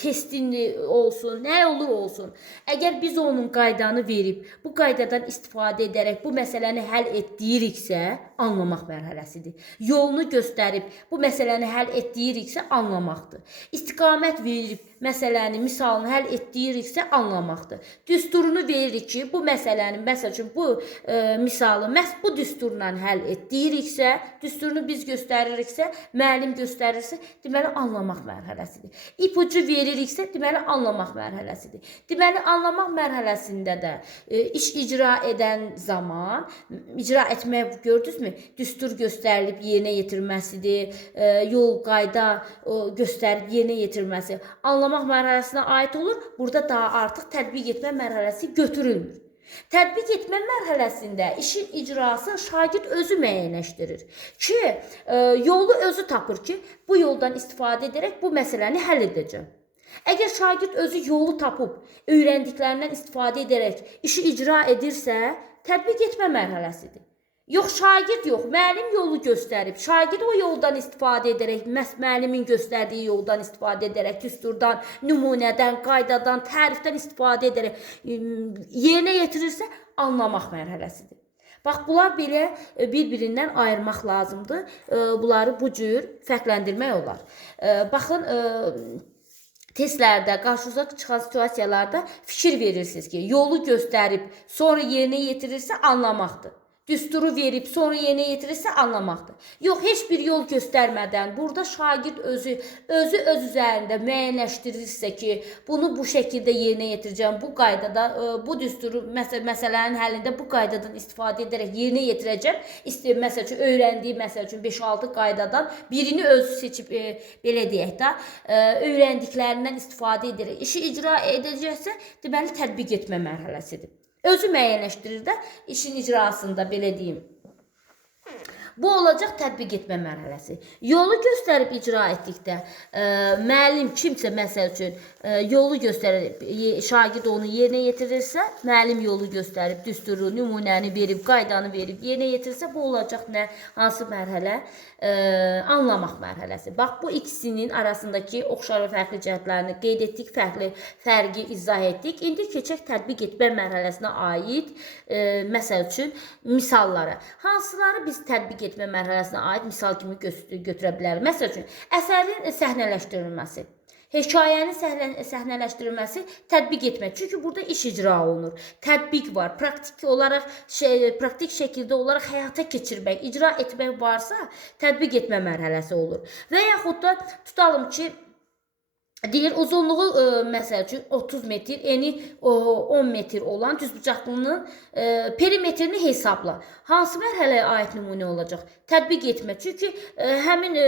testin olsun, nə olur olsun. Əgər biz onun qaydanı verib, bu qaydadan istifadə edərək bu məsələni həll etdiriksə, anlamaq mərhələsidir. Yolunu göstərib, bu məsələni həll etdiriksə, anlamaqdır. İstiqamət verib, məsələni, misalını həll etdiriksə, anlamaqdır. Düsturunu veririk ki, bu məsələni, məsəl üçün, bu misalı məhz bu düsturla həll etdiriksə, düsturunu biz göstəririksə, müəllim göstərirsə, deməli, anlamaq mərhələsidir. İpucu veririksə, deməli, anlamaq mərhələsidir. Deməli, anlamaq mərhələsində də iş icra edən zaman, icra etmək, gördünüzmü, düstur göstərilib yerinə yetirməsidir, yol, qayda göstərib yerinə yetirməsi, anlamaq mərhələsinə aid olur. Burada daha artıq tətbiq etmə mərhələsi götürülmür. Tətbiq etmə mərhələsində işin icrası şagird özü müəyyənləşdirir ki, yolu özü tapır ki, bu yoldan istifadə edərək bu məsələni həll edəcəm. Əgər şagird özü yolu tapıb, öyrəndiklərindən istifadə edərək işi icra edirsə, tətbiq etmə mərhələsidir. Yox, şagird yox, müəllim yolu göstərib, şagird o yoldan istifadə edərək, müəllimin göstərdiyi yoldan istifadə edərək, düsturdan, nümunədən, qaydadan, tərifdən istifadə edərək yerinə yetirirsə, anlamaq mərhələsidir. Bax, bunlar belə bir-birindən ayırmaq lazımdır. Bunları bu cür fərqləndirmək olar. Baxın, testlərdə, qarşınıza çıxan situasiyalarda fikir verirsiniz ki, yolu göstərib, sonra yerinə yetirirsə, anlamaqdır. Düsturu verib, sonra yerinə yetirirsə, anlamaqdır. Yox, heç bir yol göstərmədən, burada şagird özü öz üzərində müəyyənləşdirirsə ki, bunu bu şəkildə yerinə yetirəcəm, bu qaydada, bu düsturu, məsələnin həllində bu qaydadan istifadə edərək yerinə yetirəcəm. Məsəl üçün, öyrəndiyi, məsəl üçün, 5-6 qaydadan birini özü seçib, belə deyək də, öyrəndiklərindən istifadə edərək işi icra edəcəksə, deməli, tətbiq etmə mərhələsidir. Özü müəyyənləşdirir də işin icrasında, belə deyim. Bu olacaq tətbiq etmə mərhələsi. Yolu göstərib icra etdikdə, müəllim kimsə, məsəl üçün, yolu göstərib, şagird onu yerinə yetirirsə, müəllim yolu göstərib, düsturu, nümunəni verib, qaydanı verib, yerinə yetirirsə, bu olacaq nə? Hansı mərhələ? Anlamaq mərhələsi. Bax, bu ikisinin arasındakı oxşar və fərqli cəhətlərini qeyd etdik, fərqi izah etdik. İndi keçək tətbiq etmə mərhələsinə aid, məsəl üçün, misallara. Hansıları biz tətbiq etmə mərhələsinə aid misal kimi götürə bilərik? Məsəl üçün, əsərin səhnələşdirilməsi. Hekayənin səhnələşdirilməsi, tətbiq etmək. Çünki burada iş icra olunur. Tətbiq var. Praktik şəkildə olaraq həyata keçirmək, icra etmək varsa, tətbiq etmə mərhələsi olur. Və yaxud da tutalım ki, deyir uzunluğu məsəl üçün 30 metr, eni 10 metr olan düzbucaqlının perimetrini hesabla. Hansı mərhələyə aid nümunə olacaq? Tətbiq etmə. Çünki həmin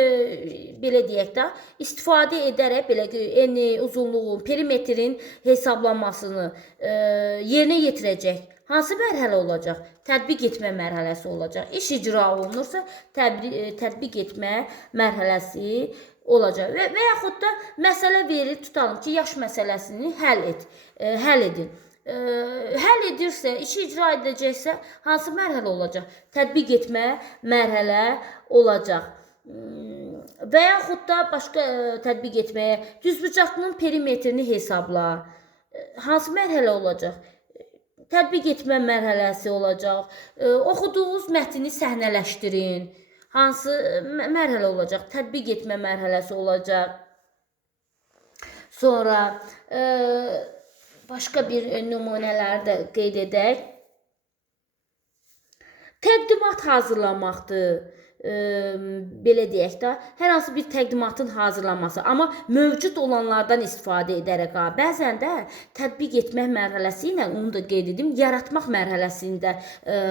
belə deyək də istifadə edərək belə eni, uzunluğun, perimetrin hesablanmasını yerinə yetirəcək. Hansı mərhələ olacaq? Tətbiq etmə mərhələsi olacaq. İş icra olunursa, tətbiq etmə mərhələsi olacaq. Və yaxud da məsələ verir, tutalım ki, yaş məsələsini həll edin. Həll edirsə, işi icra edəcəksə, hansı mərhələ olacaq? Tətbiq etmə mərhələ olacaq. Və yaxud da başqa tətbiq etməyə, düzbucaqlının perimetrini hesabla. Hansı mərhələ olacaq? Tətbiq etmə mərhələsi olacaq. Oxuduğunuz mətni səhnələşdirin. Hansı mərhələ olacaq? Tətbiq etmə mərhələsi olacaq. Sonra başqa bir nümunələri də qeyd edək. Təqdimat hazırlamaqdır. Belə deyək də, hər hansı bir təqdimatın hazırlanması, amma mövcud olanlardan istifadə edərək, bəzən də tətbiq etmək mərhələsi ilə, onu da qeyd edim, yaratmaq mərhələsində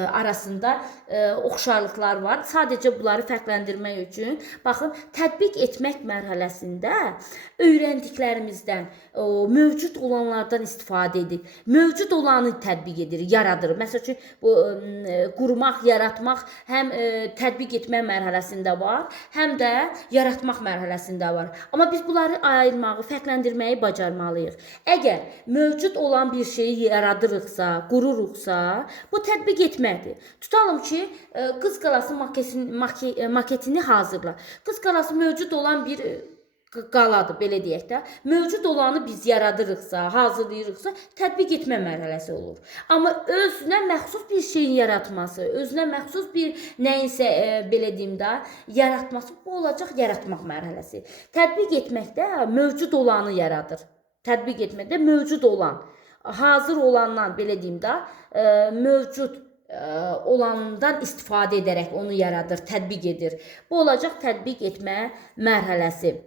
arasında oxşarlıqlar var. Sadəcə bunları fərqləndirmək üçün, baxın, tətbiq etmək mərhələsində öyrəndiklərimizdən, mövcud olanlardan istifadə edirik. Mövcud olanı tətbiq edirik, yaradırıq. Məsəl üçün, bu qurmaq, yaratmaq həm tətbiq etmək mərhələsində var, həm də yaratmaq mərhələsində var. Amma biz bunları ayırmağı, fərqləndirməyi bacarmalıyıq. Əgər mövcud olan bir şeyi yaradırıqsa, qururuqsa, bu tətbiq etməkdir. Tutalım ki, Qız Qalası maketini hazırla. Qız Qalası mövcud olan bir qaladır, belə deyək də. Mövcud olanı biz yaradırıqsa, hazırlayırıqsa, tətbiq etmə mərhələsi olur. Amma özünə məxsus bir şeyin yaratması, özünə məxsus bir nəyinsə, belə deyim də, yaratması, bu olacaq yaratmaq mərhələsi. Tətbiq etməkdə mövcud olanı yaradır. Tətbiq etməkdə mövcud olan, hazır olandan, belə deyim də, mövcud olandan istifadə edərək onu yaradır, tətbiq edir. Bu olacaq tətbiq etmə mərhələsi.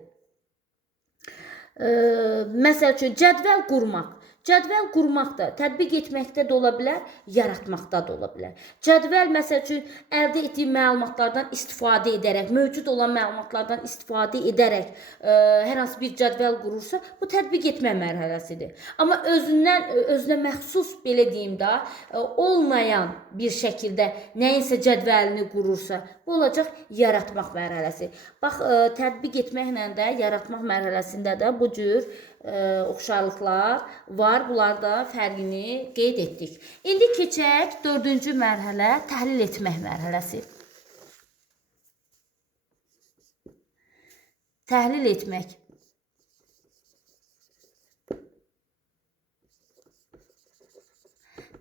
Məsəl üçün, cədvəl qurmaq. Cədvəl qurmaq da tətbiq etməkdə də ola bilər, yaratmaqda da ola bilər. Cədvəl, məsəl üçün, əldə etdiyi məlumatlardan istifadə edərək, mövcud olan məlumatlardan istifadə edərək hər hansı bir cədvəl qurursa, bu tətbiq etmə mərhələsidir. Amma özünə məxsus, belə deyim də, olmayan bir şəkildə nəyinsə cədvəlini qurursa, bu olacaq yaratmaq mərhələsi. Bax, tətbiq etməklə də, yaratmaq mərhələsində də bu cür oxşarlıqlar var. Bunlarda fərqini qeyd etdik. İndi keçək 4-cü mərhələ, təhlil etmək mərhələsi. Təhlil etmək.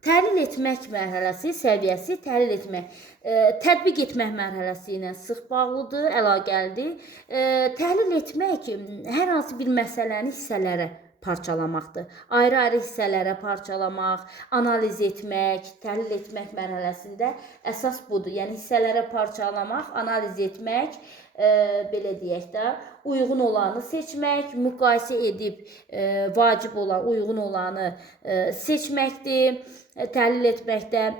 Təhlil etmək mərhələsi, səviyyəsi, təhlil etmək. Tətbiq etmək mərhələsi ilə sıx bağlıdır, əlaqəlidir. Təhlil etmək hər hansı bir məsələni hissələrə parçalamaqdır. Ayrı-ayrı hissələrə parçalamaq, analiz etmək, təhlil etmək mərhələsində əsas budur. Yəni, hissələrə parçalamaq, analiz etmək, belə deyək də, uyğun olanı seçmək, müqayisə edib vacib olan, uyğun olanı seçməkdir, təhlil etməkdə.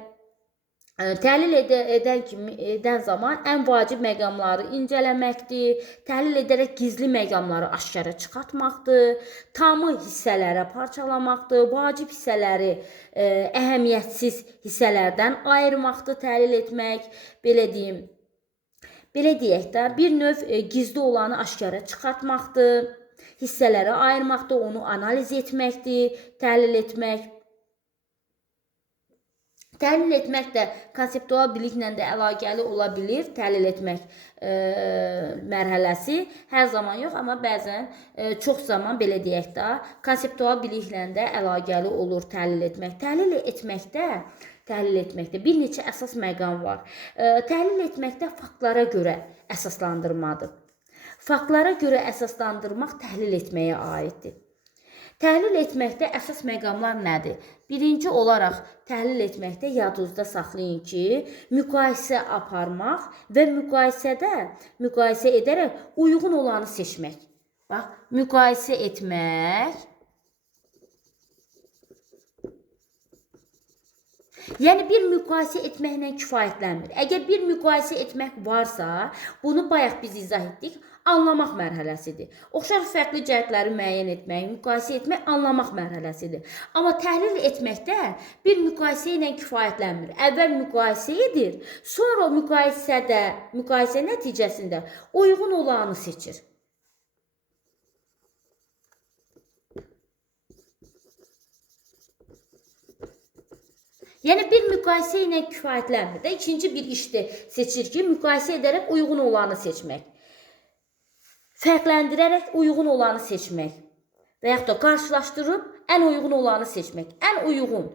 Təhlil edən zaman ən vacib məqamları incələməkdir, təhlil edərək gizli məqamları aşkara çıxartmaqdır, tamı hissələrə parçalamaqdır, vacib hissələri əhəmiyyətsiz hissələrdən ayırmaqdır, təhlil etmək, belə deyim. Belə deyək də, bir növ gizli olanı aşkara çıxartmaqdır, hissələrə ayırmaqdır, onu analiz etməkdir, təhlil etmək. Təhlil etmək də konseptual biliklə də əlaqəli ola bilir. Təhlil etmək mərhələsi hər zaman yox, amma bəzən çox zaman, belə deyək də, konseptual biliklə də əlaqəli olur təhlil etmək. Təhlil etməkdə bir neçə əsas məqam var. Təhlil etməkdə faktlara görə əsaslandırmadır. Faktlara görə əsaslandırmaq təhlil etməyə aiddir. Təhlil etməkdə əsas məqamlar nədir? Birinci olaraq təhlil etməkdə yadınızda saxlayın ki, müqayisə aparmaq və müqayisə edərək uyğun olanı seçmək. Bax, müqayisə etmək. Yəni bir müqayisə etməklə kifayətlənmir. Əgər bir müqayisə etmək varsa, bunu bayaq biz izah etdik. Anlamaq mərhələsidir. Oxşar fərqli cəhətləri müəyyən etmək, müqayisə etmək anlamaq mərhələsidir. Amma təhlil etməkdə bir müqayisə ilə kifayətlənmir. Əvvəl müqayisə edir, sonra müqayisə nəticəsində uyğun olanı seçir. Yəni bir müqayisə ilə kifayətlənmir də ikinci bir işdə seçir ki, müqayisə edərək uyğun olanı seçmək. Fərqləndirərək uyğun olanı seçmək və yaxud da qarşılaşdırıb ən uyğun olanı seçmək, ən uyğun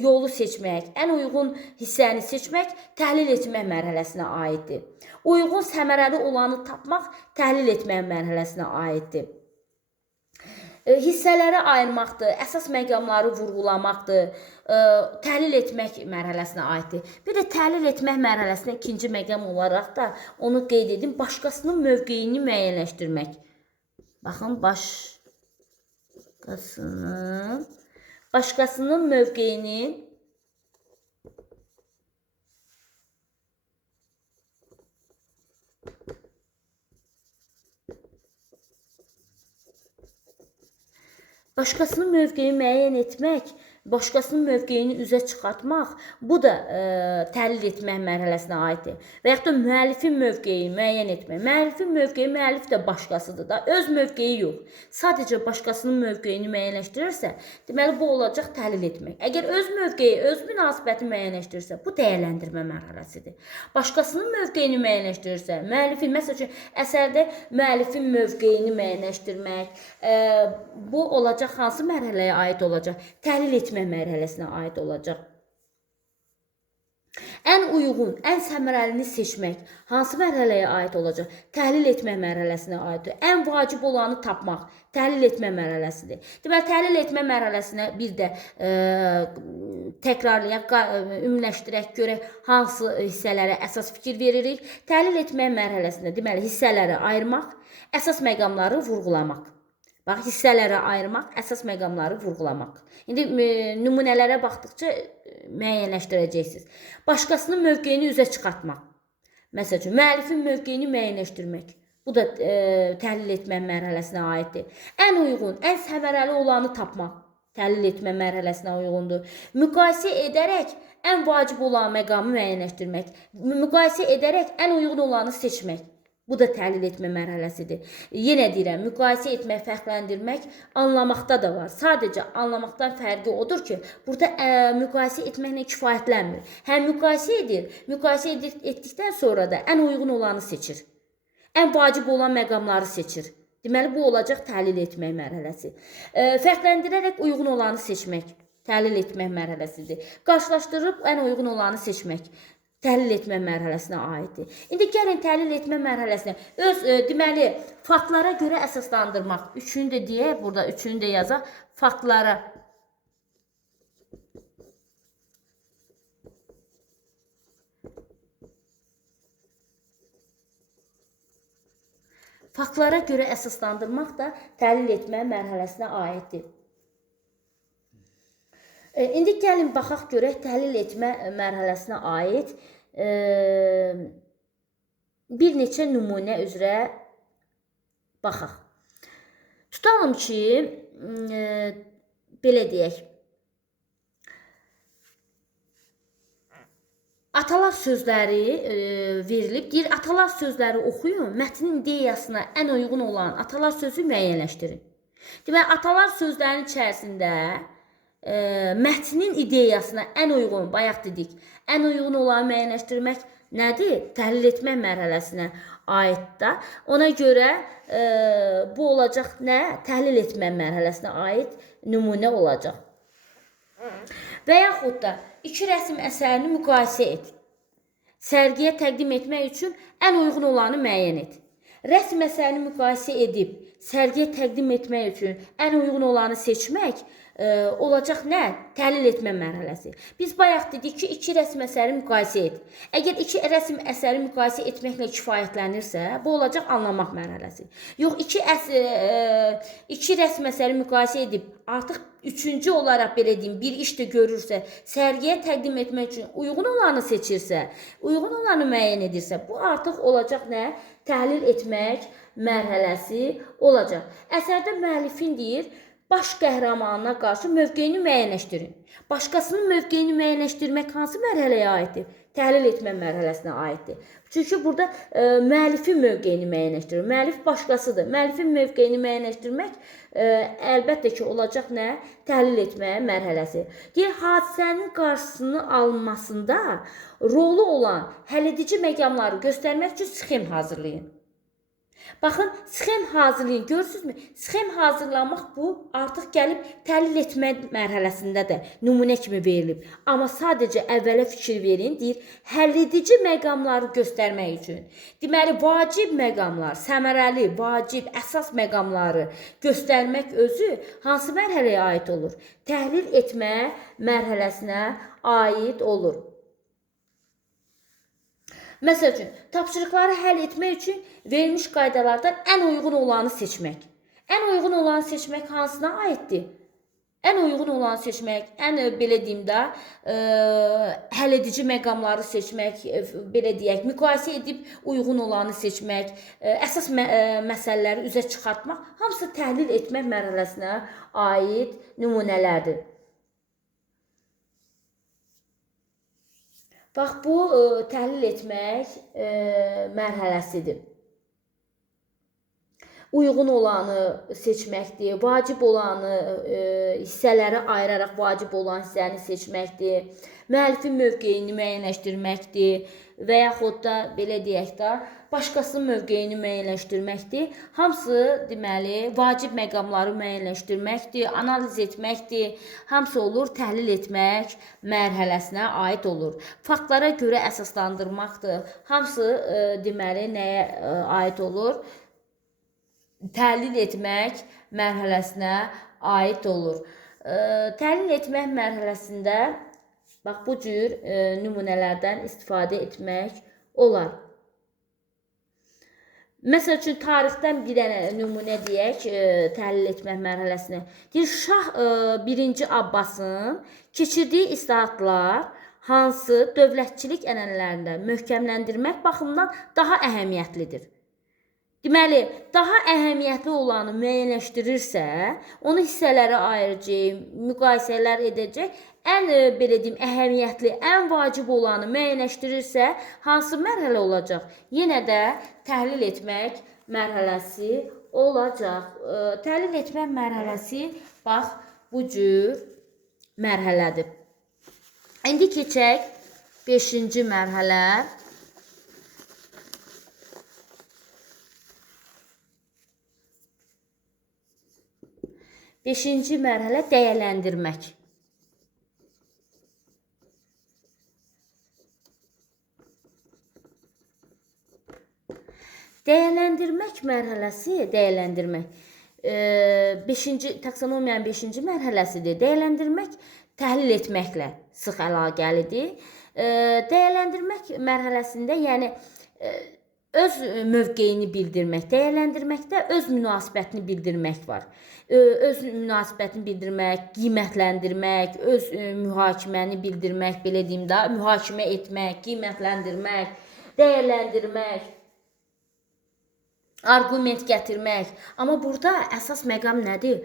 yolu seçmək, ən uyğun hissəni seçmək təhlil etmək mərhələsinə aiddir. Uyğun səmərəli olanı tapmaq təhlil etmək mərhələsinə aiddir. Hissələri ayırmaqdır, əsas məqamları vurğulamaqdır, təhlil etmək mərhələsinə aiddir. Bir də təhlil etmək mərhələsində ikinci məqam olaraq da onu qeyd edim, başqasının mövqeyini müəyyənləşdirmək. Baxın, başqasının mövqeyini müəyyən etmək, başqasının mövqeyini üzə çıxartmaq, bu da təhlil etmək mərhələsinə aiddir. Və yaxud da müəllifin mövqeyini müəyyən etmək. Müəllifin mövqeyi, müəllif də başqasıdır da, öz mövqeyi yox. Sadəcə başqasının mövqeyini müəyyənləşdirirsə, deməli bu olacaq təhlil etmək. Əgər öz mövqeyi, öz münasibəti müəyyənləşdirirsə, bu dəyərləndirmə mərhələsidir. Başqasının mövqeyini müəyyənləşdirirsə, müəllifin, məsəl üçün, əsərdə müəllifin mövqeyini müəyyənləşdirmək, bu olacaq hansı mərhələyə aid olacaq? Təhlil etmə mərhələsinə aid olacaq. Ən uyğun, ən səmərəlini seçmək hansı mərhələyə aid olacaq? Təhlil etmə mərhələsinə aiddir. Ən vacib olanı tapmaq təhlil etmə mərhələsidir. Deməli, təhlil etmə mərhələsinə bir də təkrarlayaq, ümumiləşdirək, görək hansı hissələrə əsas fikir veririk. Təhlil etmə mərhələsində deməli hissələri ayırmaq, əsas məqamları vurğulamaq. Bax, hissələrə ayırmaq, əsas məqamları vurğulamaq. İndi nümunələrə baxdıqca müəyyənləşdirəcəksiniz. Başqasının mövqeyini üzə çıxartmaq. Məsəl üçün, müəllifin mövqeyini müəyyənləşdirmək. Bu da təhlil etmə mərhələsinə aiddir. Ən uyğun, ən səmərəli olanı tapmaq təhlil etmə mərhələsinə uyğundur. Müqayisə edərək ən vacib olan məqamı müəyyənləşdirmək. Müqayisə edərək ən uyğun olanı seçmək. Bu da təhlil etmə mərhələsidir. Yenə deyirəm, müqayisə etmək, fərqləndirmək anlamaqda da var. Sadəcə anlamaqdan fərqi odur ki, burada müqayisə etməklə kifayətlənmir. Həm müqayisə edir, müqayisə etdikdən sonra da ən uyğun olanı seçir. Ən vacib olan məqamları seçir. Deməli, bu olacaq təhlil etmək mərhələsi. Fərqləndirərək uyğun olanı seçmək təhlil etmək mərhələsidir. Qarşılaşdırıb ən uyğun olanı seçmək təhlil etmə mərhələsinə aiddir. İndi gəlin təhlil etmə mərhələsinə deməli, faktlara görə əsaslandırmaq. Üçünü də deyək, burada üçünü də yazaq. Faktlara. Faktlara görə əsaslandırmaq da təhlil etmə mərhələsinə aiddir. İndi gəlin baxaq görək təhlil etmə mərhələsinə aid bir neçə nümunə üzrə baxaq. Tutalım ki, belə deyək, atalar sözləri verilib, deyir, atalar sözləri oxuyun, mətnin ideyasına ən uyğun olan atalar sözü müəyyənləşdirin. Deməli, atalar sözlərinin içərisində mətnin ideyasına ən uyğun, bayaq dedik, ən uyğun olanı müəyyənləşdirmək nədir? Təhlil etmə mərhələsinə aiddir. Ona görə bu olacaq nə? Təhlil etmə mərhələsinə aid nümunə olacaq. Və yaxud da iki rəsm əsərini müqayisə et. Sərgiyə təqdim etmək üçün ən uyğun olanı müəyyən et. Rəsm əsərini müqayisə edib sərgiyə təqdim etmək üçün ən uyğun olanı seçmək olacaq nə? Təhlil etmə mərhələsi. Biz bayaq dedik ki, iki rəsm əsəri müqayisə et. Əgər iki rəsm əsəri müqayisə etməklə kifayətlənirsə, bu olacaq anlamaq mərhələsi. Yox, iki rəsm əsəri müqayisə edib artıq üçüncü olaraq belə deyim, bir iş də görürsə, sərgiyə təqdim etmək üçün uyğun olanı seçirsə, uyğun olanı müəyyən edirsə, bu artıq olacaq nə? Təhlil etmək mərhələsi olacaq. Əsərdə müəllifin deyir, baş qəhrəmanına qarşı mövqeyini müəyyənləşdirin. Başqasının mövqeyini müəyyənləşdirmək hansı mərhələyə aiddir? Təhlil etmə mərhələsinə aiddir. Çünki burada müəllifin mövqeyini müəyyənləşdirir. Müəllif başqasıdır. Müəllifin mövqeyini müəyyənləşdirmək əlbəttə ki, olacaq nə? Təhlil etmə mərhələsi. Deyir, hadisənin qarşısını alınmasında rolu olan həlledici məqamları göstərmək üçün sxem hazırlayın. Baxın, sxem hazırlayın. Görürsünüzmü? Sxem hazırlamaq bu artıq gəlib təhlil etmə mərhələsində də nümunə kimi verilib. Amma sadəcə əvvələ fikir verin, deyir, həlledici məqamları göstərmək üçün. Deməli, vacib məqamlar, səmərəli, vacib, əsas məqamları göstərmək özü hansı mərhələyə aid olur? Təhlil etmə mərhələsinə aid olur. Məsəl üçün, tapşırıqları həll etmək üçün verilmiş qaydalardan ən uyğun olanı seçmək. Ən uyğun olanı seçmək hansına aiddir? Ən uyğun olanı seçmək, belə deyim də, həll edici məqamları seçmək, belə deyək, müqayisə edib uyğun olanı seçmək, əsas məsələləri üzə çıxartmaq, hamısı təhlil etmək mərhələsinə aid nümunələrdir. Bax, bu təhlil etmək mərhələsidir. Uyğun olanı seçməkdir, vacib olanı hissələri ayıraraq vacib olan hissəni seçməkdir, müəllifin mövqeyini müəyyənləşdirməkdir və yaxud da, belə deyək də, başqasının mövqeyini müəyyənləşdirməkdir. Hamısı, deməli, vacib məqamları müəyyənləşdirməkdir, analiz etməkdir. Hamısı olur, təhlil etmək mərhələsinə aid olur. Faktlara görə əsaslandırmaqdır. Hamısı, deməli, nəyə aid olur? Təhlil etmək mərhələsinə aid olur. Təhlil etmək mərhələsində bax, bu cür nümunələrdən istifadə etmək olar. Məsəl üçün, tarixdən bir dənə nümunə deyək, təhlil etmək mərhələsinə. Deyir, Şah 1. Abbasın keçirdiyi islahatlar hansı dövlətçilik ənənələrində möhkəmləndirmək baxımından daha əhəmiyyətlidir? Deməli, daha əhəmiyyətli olanı müəyyənləşdirirsə, onu hissələrə ayıracaq, müqayisələr edəcək, ən, belə deyim, əhəmiyyətli, ən vacib olanı müəyyənləşdirirsə, hansı mərhələ olacaq? Yenə də təhlil etmək mərhələsi olacaq. Təhlil etmək mərhələsi, bax, bu cür mərhələdir. İndi keçək 5-ci mərhələ. 5-ci mərhələ dəyərləndirmək. Dəyərləndirmək mərhələsi, taksonomiyanın 5-ci mərhələsidir. Dəyərləndirmək təhlil etməklə sıx əlaqəlidir. Dəyərləndirmək mərhələsində, yəni öz mövqeyini bildirmək, dəyərləndirməkdə öz münasibətini bildirmək var. Öz münasibətini bildirmək, qiymətləndirmək, öz mühakiməni bildirmək, belə deyim də, mühakimə etmək, qiymətləndirmək, dəyərləndirmək, arqument gətirmək. Amma burada əsas məqam nədir?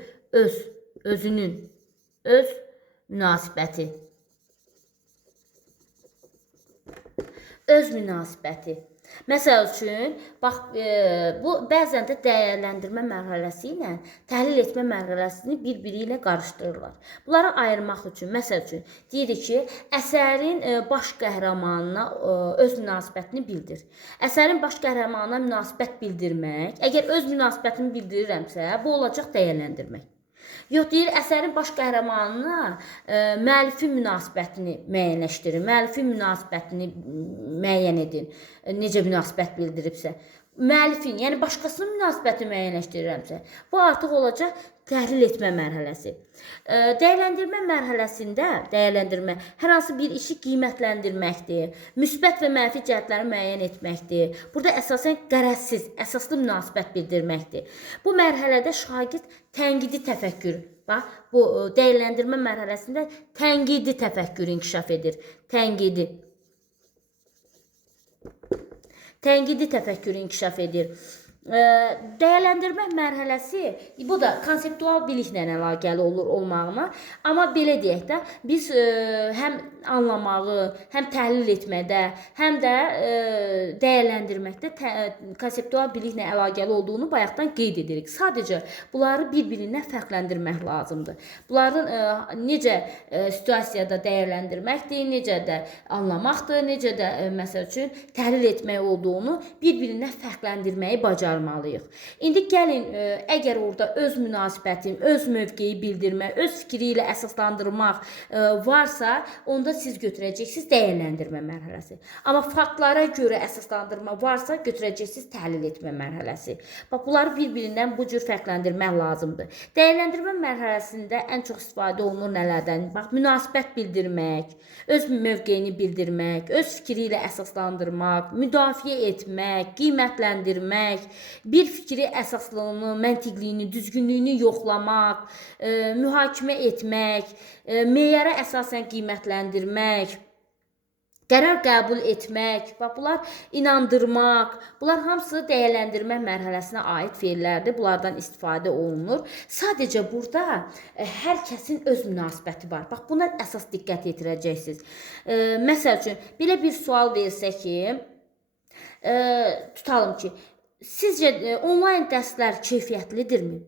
Özünün, öz münasibəti. Öz münasibəti. Məsəl üçün, bax, bu bəzən də dəyərləndirmə mərhələsi ilə təhlil etmə mərhələsini bir-biri ilə qarışdırırlar. Bunları ayırmaq üçün, məsəl üçün, deyirik ki, əsərin baş qəhrəmanına öz münasibətini bildir. Əsərin baş qəhrəmanına münasibət bildirmək, əgər öz münasibətimi bildirirəmsə, bu olacaq dəyərləndirmək. Yox, deyir, əsərin baş qəhrəmanına müəllifin münasibətini müəyyənləşdirin, müəllifin münasibətini müəyyən edin, necə münasibət bildiribsə. müəllifin, yəni başqasının münasibətini müəyyənləşdirirəmsə, bu artıq olacaq təhlil etmə mərhələsi. Dəyərləndirmə mərhələsində hər hansı bir işi qiymətləndirməkdir, müsbət və mənfi cəhətləri müəyyən etməkdir. Burada əsasən qərəzsiz, əsaslı münasibət bildirməkdir. Bu mərhələdə şagird tənqidi təfəkkür, bax, bu dəyərləndirmə mərhələsində tənqidi təfəkkür inkişaf edir. Tənqidi təfəkkür inkişaf edir. Dəyərləndirmə mərhələsi, bu da konseptual biliklə əlaqəli olmağına, amma belə deyək də, biz həm anlamağı, həm təhlil etmədə, həm də dəyərləndirməkdə konseptual biliklə əlaqəli olduğunu bayaqdan qeyd edirik. Sadəcə bunları bir-birindən fərqləndirmək lazımdır. Bunların necə situasiyada dəyərləndirməkdir, necə də anlamaqdır, necə də məsəl üçün təhlil etmək olduğunu bir-birindən fərqləndirməyi bacarmalıyıq. İndi gəlin, əgər orada öz münasibətin, öz mövqeyi bildirmə, öz fikri ilə əsaslandırmaq varsa, onda siz götürəcəksiniz dəyərləndirmə mərhələsi. Amma faktlara görə əsaslandırma varsa, götürəcəksiniz təhlil etmə mərhələsi. Bax, bunları bir-birindən bu cür fərqləndirmək lazımdır. Dəyərləndirmə mərhələsində ən çox istifadə olunur nələrdən? Bax, münasibət bildirmək, öz mövqeyini bildirmək, öz fikri ilə əsaslandırmaq, müdafiə etmək, qiymətləndirmək, bir fikri əsaslılığını, məntiqliyini, düzgünlüyünü yoxlamaq, mühakimə etmək, meyara əsasən qiymətləndirmək, qərar qəbul etmək, bax, bunlar inandırmaq, bunlar hamısı dəyərləndirmə mərhələsinə aid feillərdir. Bunlardan istifadə olunur. Sadəcə burada hər kəsin öz münasibəti var. Bax, buna əsas diqqət yetirəcəksiniz. Məsəl üçün, belə bir sual versə ki, tutalım ki, sizcə onlayn dərslər keyfiyyətlidirmi?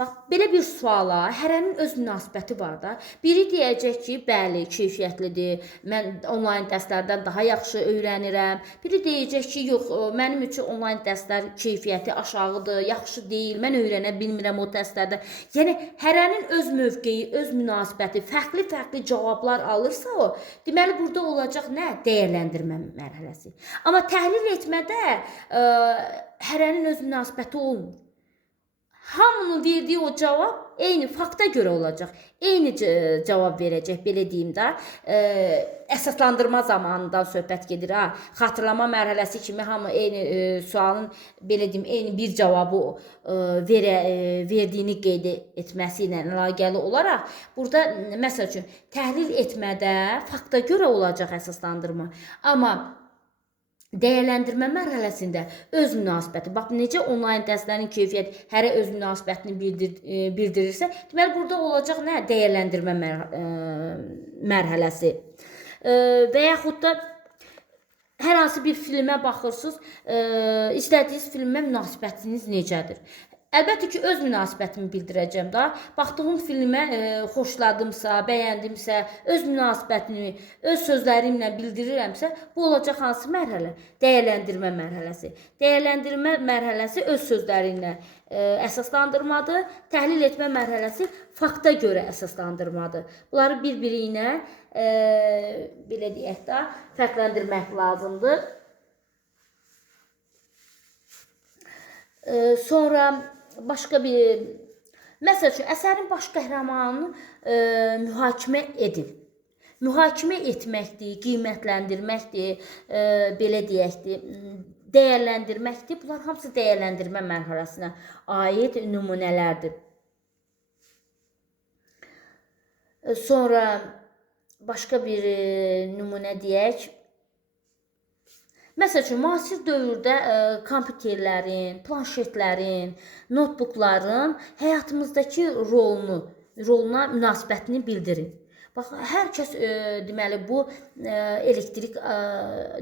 Bax, belə bir suala hərənin öz münasibəti var da. Biri deyəcək ki, bəli, keyfiyyətlidir, mən onlayn dərslərdən daha yaxşı öyrənirəm. Biri deyəcək ki, yox, mənim üçün onlayn dərslər keyfiyyəti aşağıdır, yaxşı deyil, mən öyrənə bilmirəm o dərslərdə. Yəni, hərənin öz mövqeyi, öz münasibəti, fərqli-fərqli cavablar alırsa o, deməli, burada olacaq nə? Dəyərləndirmə mərhələsi. Amma təhlil etmədə hərənin öz münasibəti olmur. Hamının verdiyi o cavab eyni fakta görə olacaq. Eyni cavab verəcək, belə deyim də. Əsaslandırma zamanından söhbət gedir. Xatırlama mərhələsi kimi hamı eyni sualın, belə deyim, eyni bir cavabı verdiyini qeyd etməsi ilə əlaqəli olaraq, burada, məsəl üçün, təhlil etmədə fakta görə olacaq əsaslandırma. Amma dəyərləndirmə mərhələsində öz münasibəti, bax, necə onlayn dərslərin keyfiyyəti hərə öz münasibətini bildirirsə, deməli, burada olacaq nə? Dəyərləndirmə mərhələsi. Və yaxud da hər hansı bir filmə baxırsınız, izlədiyiniz filmə münasibətiniz necədir? Əlbəttə ki, öz münasibətimi bildirəcəm da. Baxdığım filmə xoşladımsa, bəyəndimsə, öz münasibətimi, öz sözlərimlə bildirirəmsə, bu olacaq hansı mərhələ? Dəyərləndirmə mərhələsi. Dəyərləndirmə mərhələsi öz sözlərinlə əsaslandırmadır. Təhlil etmə mərhələsi fakta görə əsaslandırmadır. Bunları bir-biri ilə, belə deyək də, fərqləndirmək lazımdır. Sonra başqa bir, məsəl üçün, əsərin baş qəhrəmanını mühakimə edin. Mühakimə etməkdir, qiymətləndirməkdir, belə deyəkdir, dəyərləndirməkdir. Bunlar hamısı dəyərləndirmə mərhələsinə aid nümunələrdir. Sonra başqa bir nümunə deyək. Məsəl üçün, müasir dövrdə kompüterlərin, planşetlərin, notebookların həyatımızdakı roluna münasibətini bildirin. Bax, hər kəs, deməli, bu elektrik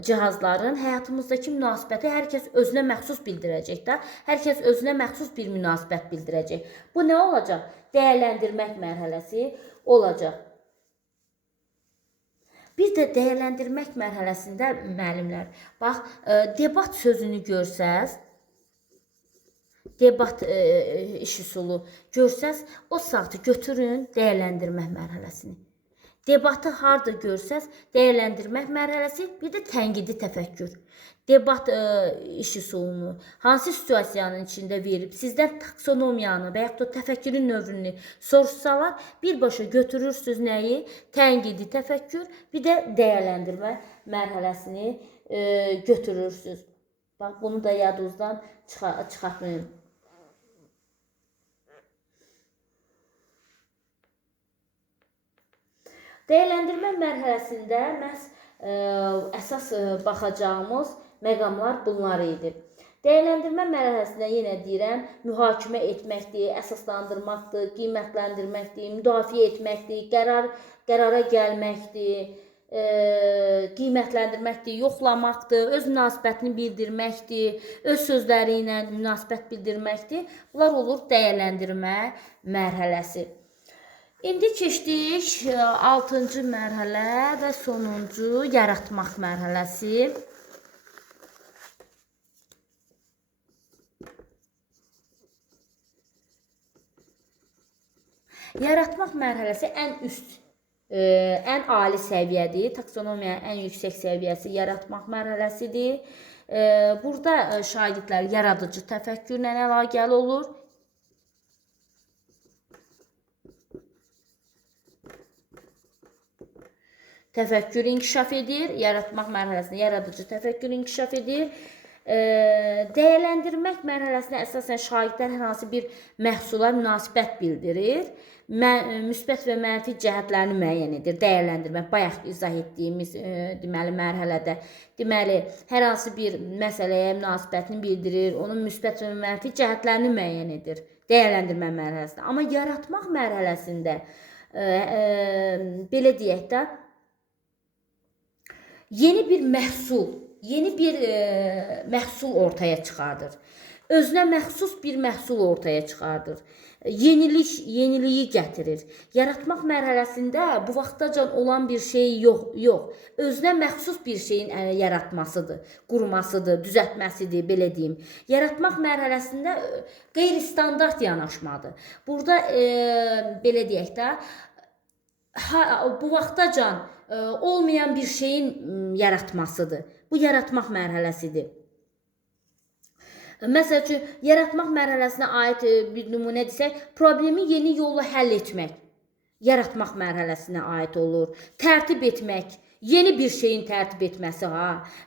cihazların həyatımızdakı münasibəti hər kəs özünə məxsus bildirəcək də. Hər kəs özünə məxsus bir münasibət bildirəcək. Bu nə olacaq? Dəyərləndirmək mərhələsi olacaq. Bir də dəyərləndirmək mərhələsində müəllimlər, bax, debat sözünü görsəz, debat iş üsulu görsəz, o saatı götürün dəyərləndirmək mərhələsini. Debatı harda görsəz, dəyərləndirmək mərhələsi, bir də tənqidi təfəkkür. Debat işi solunu hansı situasiyanın içində verib, sizdən taksonomiyanı və yaxud da təfəkkürün növünü soruşsalar, birbaşa götürürsünüz nəyi? Tənqidi təfəkkür, bir də dəyərləndirmə mərhələsini götürürsünüz. Bax, bunu da yadınızdan çıxartmayın. Dəyərləndirmə mərhələsində məhz əsas baxacağımız məqamlar bunlar idi. Dəyərləndirmə mərhələsində yenə deyirəm, mühakimə etməkdir, əsaslandırmaqdır, qiymətləndirməkdir, müdafiə etməkdir, qərara gəlməkdir, qiymətləndirməkdir, yoxlamaqdır, öz münasibətini bildirməkdir, öz sözləri ilə münasibət bildirməkdir. Bunlar olur dəyərləndirmə mərhələsi. İndi keçdik 6-cı mərhələ və sonuncu yaratmaq mərhələsi. Yaratmaq mərhələsi ən ali səviyyədir. Taksonomiyanın ən yüksək səviyyəsi yaratmaq mərhələsidir. Burada şagirdlər yaradıcı təfəkkürlə əlaqəli olur. Təfəkkür inkişaf edir. Yaratmaq mərhələsində yaradıcı təfəkkür inkişaf edir. Dəyərləndirmək mərhələsində əsasən şagirdlər hər hansı bir məhsula münasibət bildirir. Müsbət və mənfi cəhətlərini müəyyən edir. Dəyərləndirmək, bayaq izah etdiyimiz deməli mərhələdə. Deməli, hər hansı bir məsələyə münasibətini bildirir, onun müsbət və mənfi cəhətlərini müəyyən edir. Dəyərləndirmə mərhələsində. Amma yaratmaq mərhələsində belə deyək də, yeni bir məhsul ortaya çıxardır. Özünə məxsus bir məhsul ortaya çıxardır. Yeniliyi gətirir. Yaratmaq mərhələsində bu vaxtacan olan bir şey yox. Özünə məxsus bir şeyin yaratmasıdır, qurmasıdır, düzəltməsidir, belə deyim. Yaratmaq mərhələsində qeyri-standart yanaşmadır. Burada belə deyək də, bu vaxtacan olmayan bir şeyin yaratmasıdır. Bu yaratmaq mərhələsidir. Məsəl üçün, yaratmaq mərhələsinə aid bir nümunə desək, problemi yeni yolla həll etmək yaratmaq mərhələsinə aid olur. Tərtib etmək, yeni bir şeyin tərtib etməsi,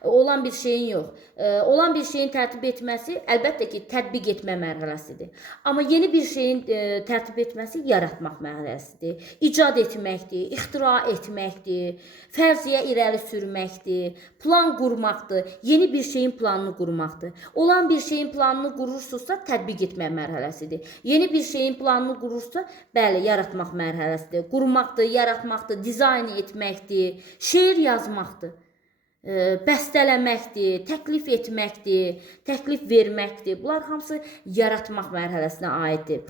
olan bir şeyin yox. Olan bir şeyin tərtib etməsi əlbəttə ki, tətbiq etmə mərhələsidir. Amma yeni bir şeyin tərtib etməsi yaratmaq mərhələsidir. İcad etməkdir, ixtira etməkdir, fərziyyə irəli sürməkdir, plan qurmaqdır, yeni bir şeyin planını qurmaqdır. Olan bir şeyin planını qurursunuzsa, tətbiq etmə mərhələsidir. Yeni bir şeyin planını qurursa, bəli, yaratmaq mərhələsidir. Qurmaqdır, yaratmaqdır, dizayn etməkdir, şeir yazmaqdır, bəstələməkdir, təklif etməkdir, təklif verməkdir. Bunlar hamısı yaratmaq mərhələsinə aiddir.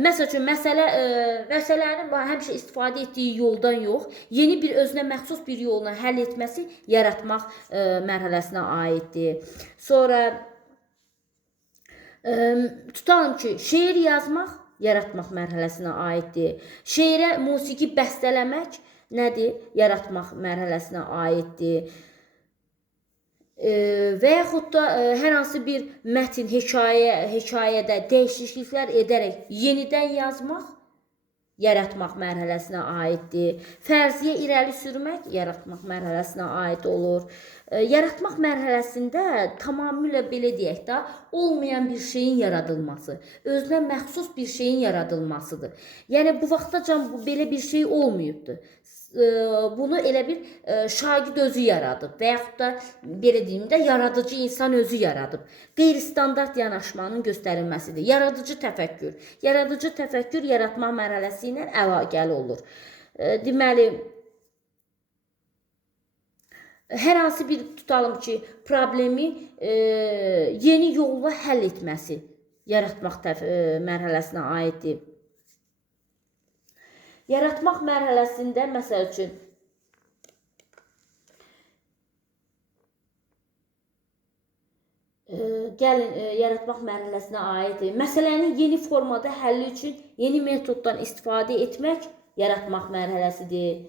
Məsəl üçün, məsələnin həmişə istifadə etdiyi yoldan yox, yeni bir özünə məxsus bir yolla həll etməsi yaratmaq mərhələsinə aiddir. Sonra tutalım ki, şeir yazmaq yaratmaq mərhələsinə aiddir. Şeirə musiqi bəstələmək nədir? Yaratmaq mərhələsinə aiddir. Və yaxud da hər hansı bir mətin, hekayədə dəyişikliklər edərək yenidən yazmaq yaratmaq mərhələsinə aiddir. Fərziyyə irəli sürmək yaratmaq mərhələsinə aid olur. Yaratmaq mərhələsində tamamilə belə deyək də, olmayan bir şeyin yaradılması, özünə məxsus bir şeyin yaradılmasıdır. Yəni, bu vaxtacan belə bir şey olmayıbdır. Bunu elə bir şagird özü yaradıb və yaxud da belə deyim də, yaradıcı insan özü yaradıb. Qeyri-standart yanaşmanın göstərilməsidir. Yaradıcı təfəkkür. Yaradıcı təfəkkür yaratma mərhələsi ilə əlaqəli olur. Deməli, hər hansı bir tutalım ki, problemi yeni yolla həll etməsi yaratmaq mərhələsinə aiddir. Yaratmaq mərhələsində, məsəl üçün, gəlin, yaratmaq mərhələsinə aid məsələni yeni formada həlli üçün yeni metoddan istifadə etmək yaratmaq mərhələsidir.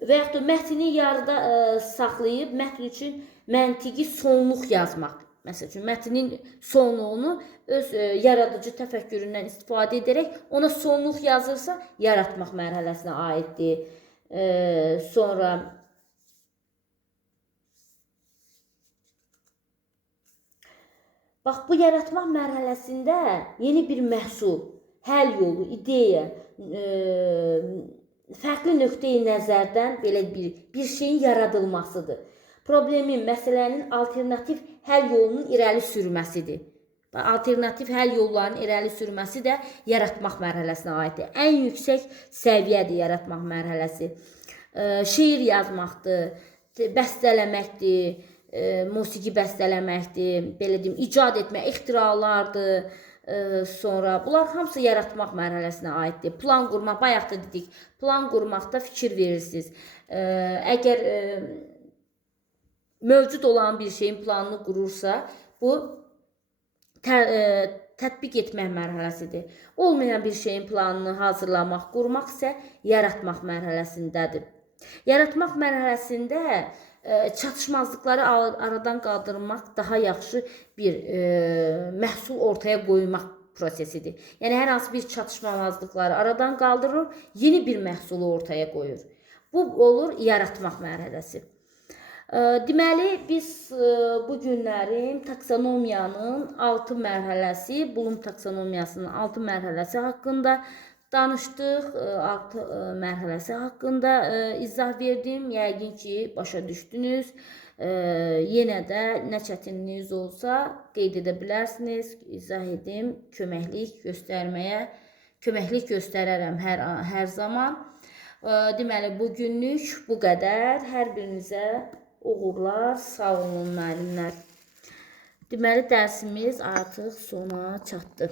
və yaxud da mətni yarıda saxlayıb mətn üçün məntiqi sonluq yazmaq. Məsəl üçün mətnin sonluğunu öz yaradıcı təfəkküründən istifadə edərək ona sonluq yazırsa, yaratmaq mərhələsinə aiddir. Sonra bax, bu yaratmaq mərhələsində yeni bir məhsul, həll yolu, ideya, fərqli nöqteyi nəzərdən belə bir şeyin yaradılmasıdır. Problemin, məsələnin alternativ həll yolunun irəli sürməsidir. Alternativ həll yollarının irəli sürməsi də yaratmaq mərhələsinə aiddir. Ən yüksək səviyyədir yaratmaq mərhələsi. Şeir yazmaqdır, bəstələməkdir, musiqi bəstələməkdir, belə deyim, icad etmək, ixtiralardır. Sonra bunlar hamısı yaratmaq mərhələsinə aiddir. Plan qurmaq, bayaq da dedik, plan qurmaqda fikir verirsiniz. Əgər mövcud olan bir şeyin planını qurursa, bu tətbiq etmək mərhələsidir. Olmayan bir şeyin planını hazırlamaq, qurmaq isə yaratmaq mərhələsindədir. Yaratmaq mərhələsində çatışmazlıqları aradan qaldırmaq daha yaxşı bir məhsul ortaya qoymaq prosesidir. Yəni, hər hansı bir çatışmazlıqları aradan qaldırır, yeni bir məhsulu ortaya qoyur. Bu olur yaratmaq mərhələsi. Deməli, biz bu günlərin taksonomiyanın 6 mərhələsi, Bloom taksonomiyasının 6 mərhələsi haqqında danışdıq. 6 mərhələsi haqqında izah verdim. Yəqin ki, başa düşdünüz. Yenə də nə çətinliyiniz olsa qeyd edə bilərsiniz. İzah edim, köməklik göstərərəm hər zaman. Deməli, bugünlük bu qədər. Hər birinizə uğurlar, sağ olun müəllimlər. Deməli, dərsimiz artıq sona çatdı.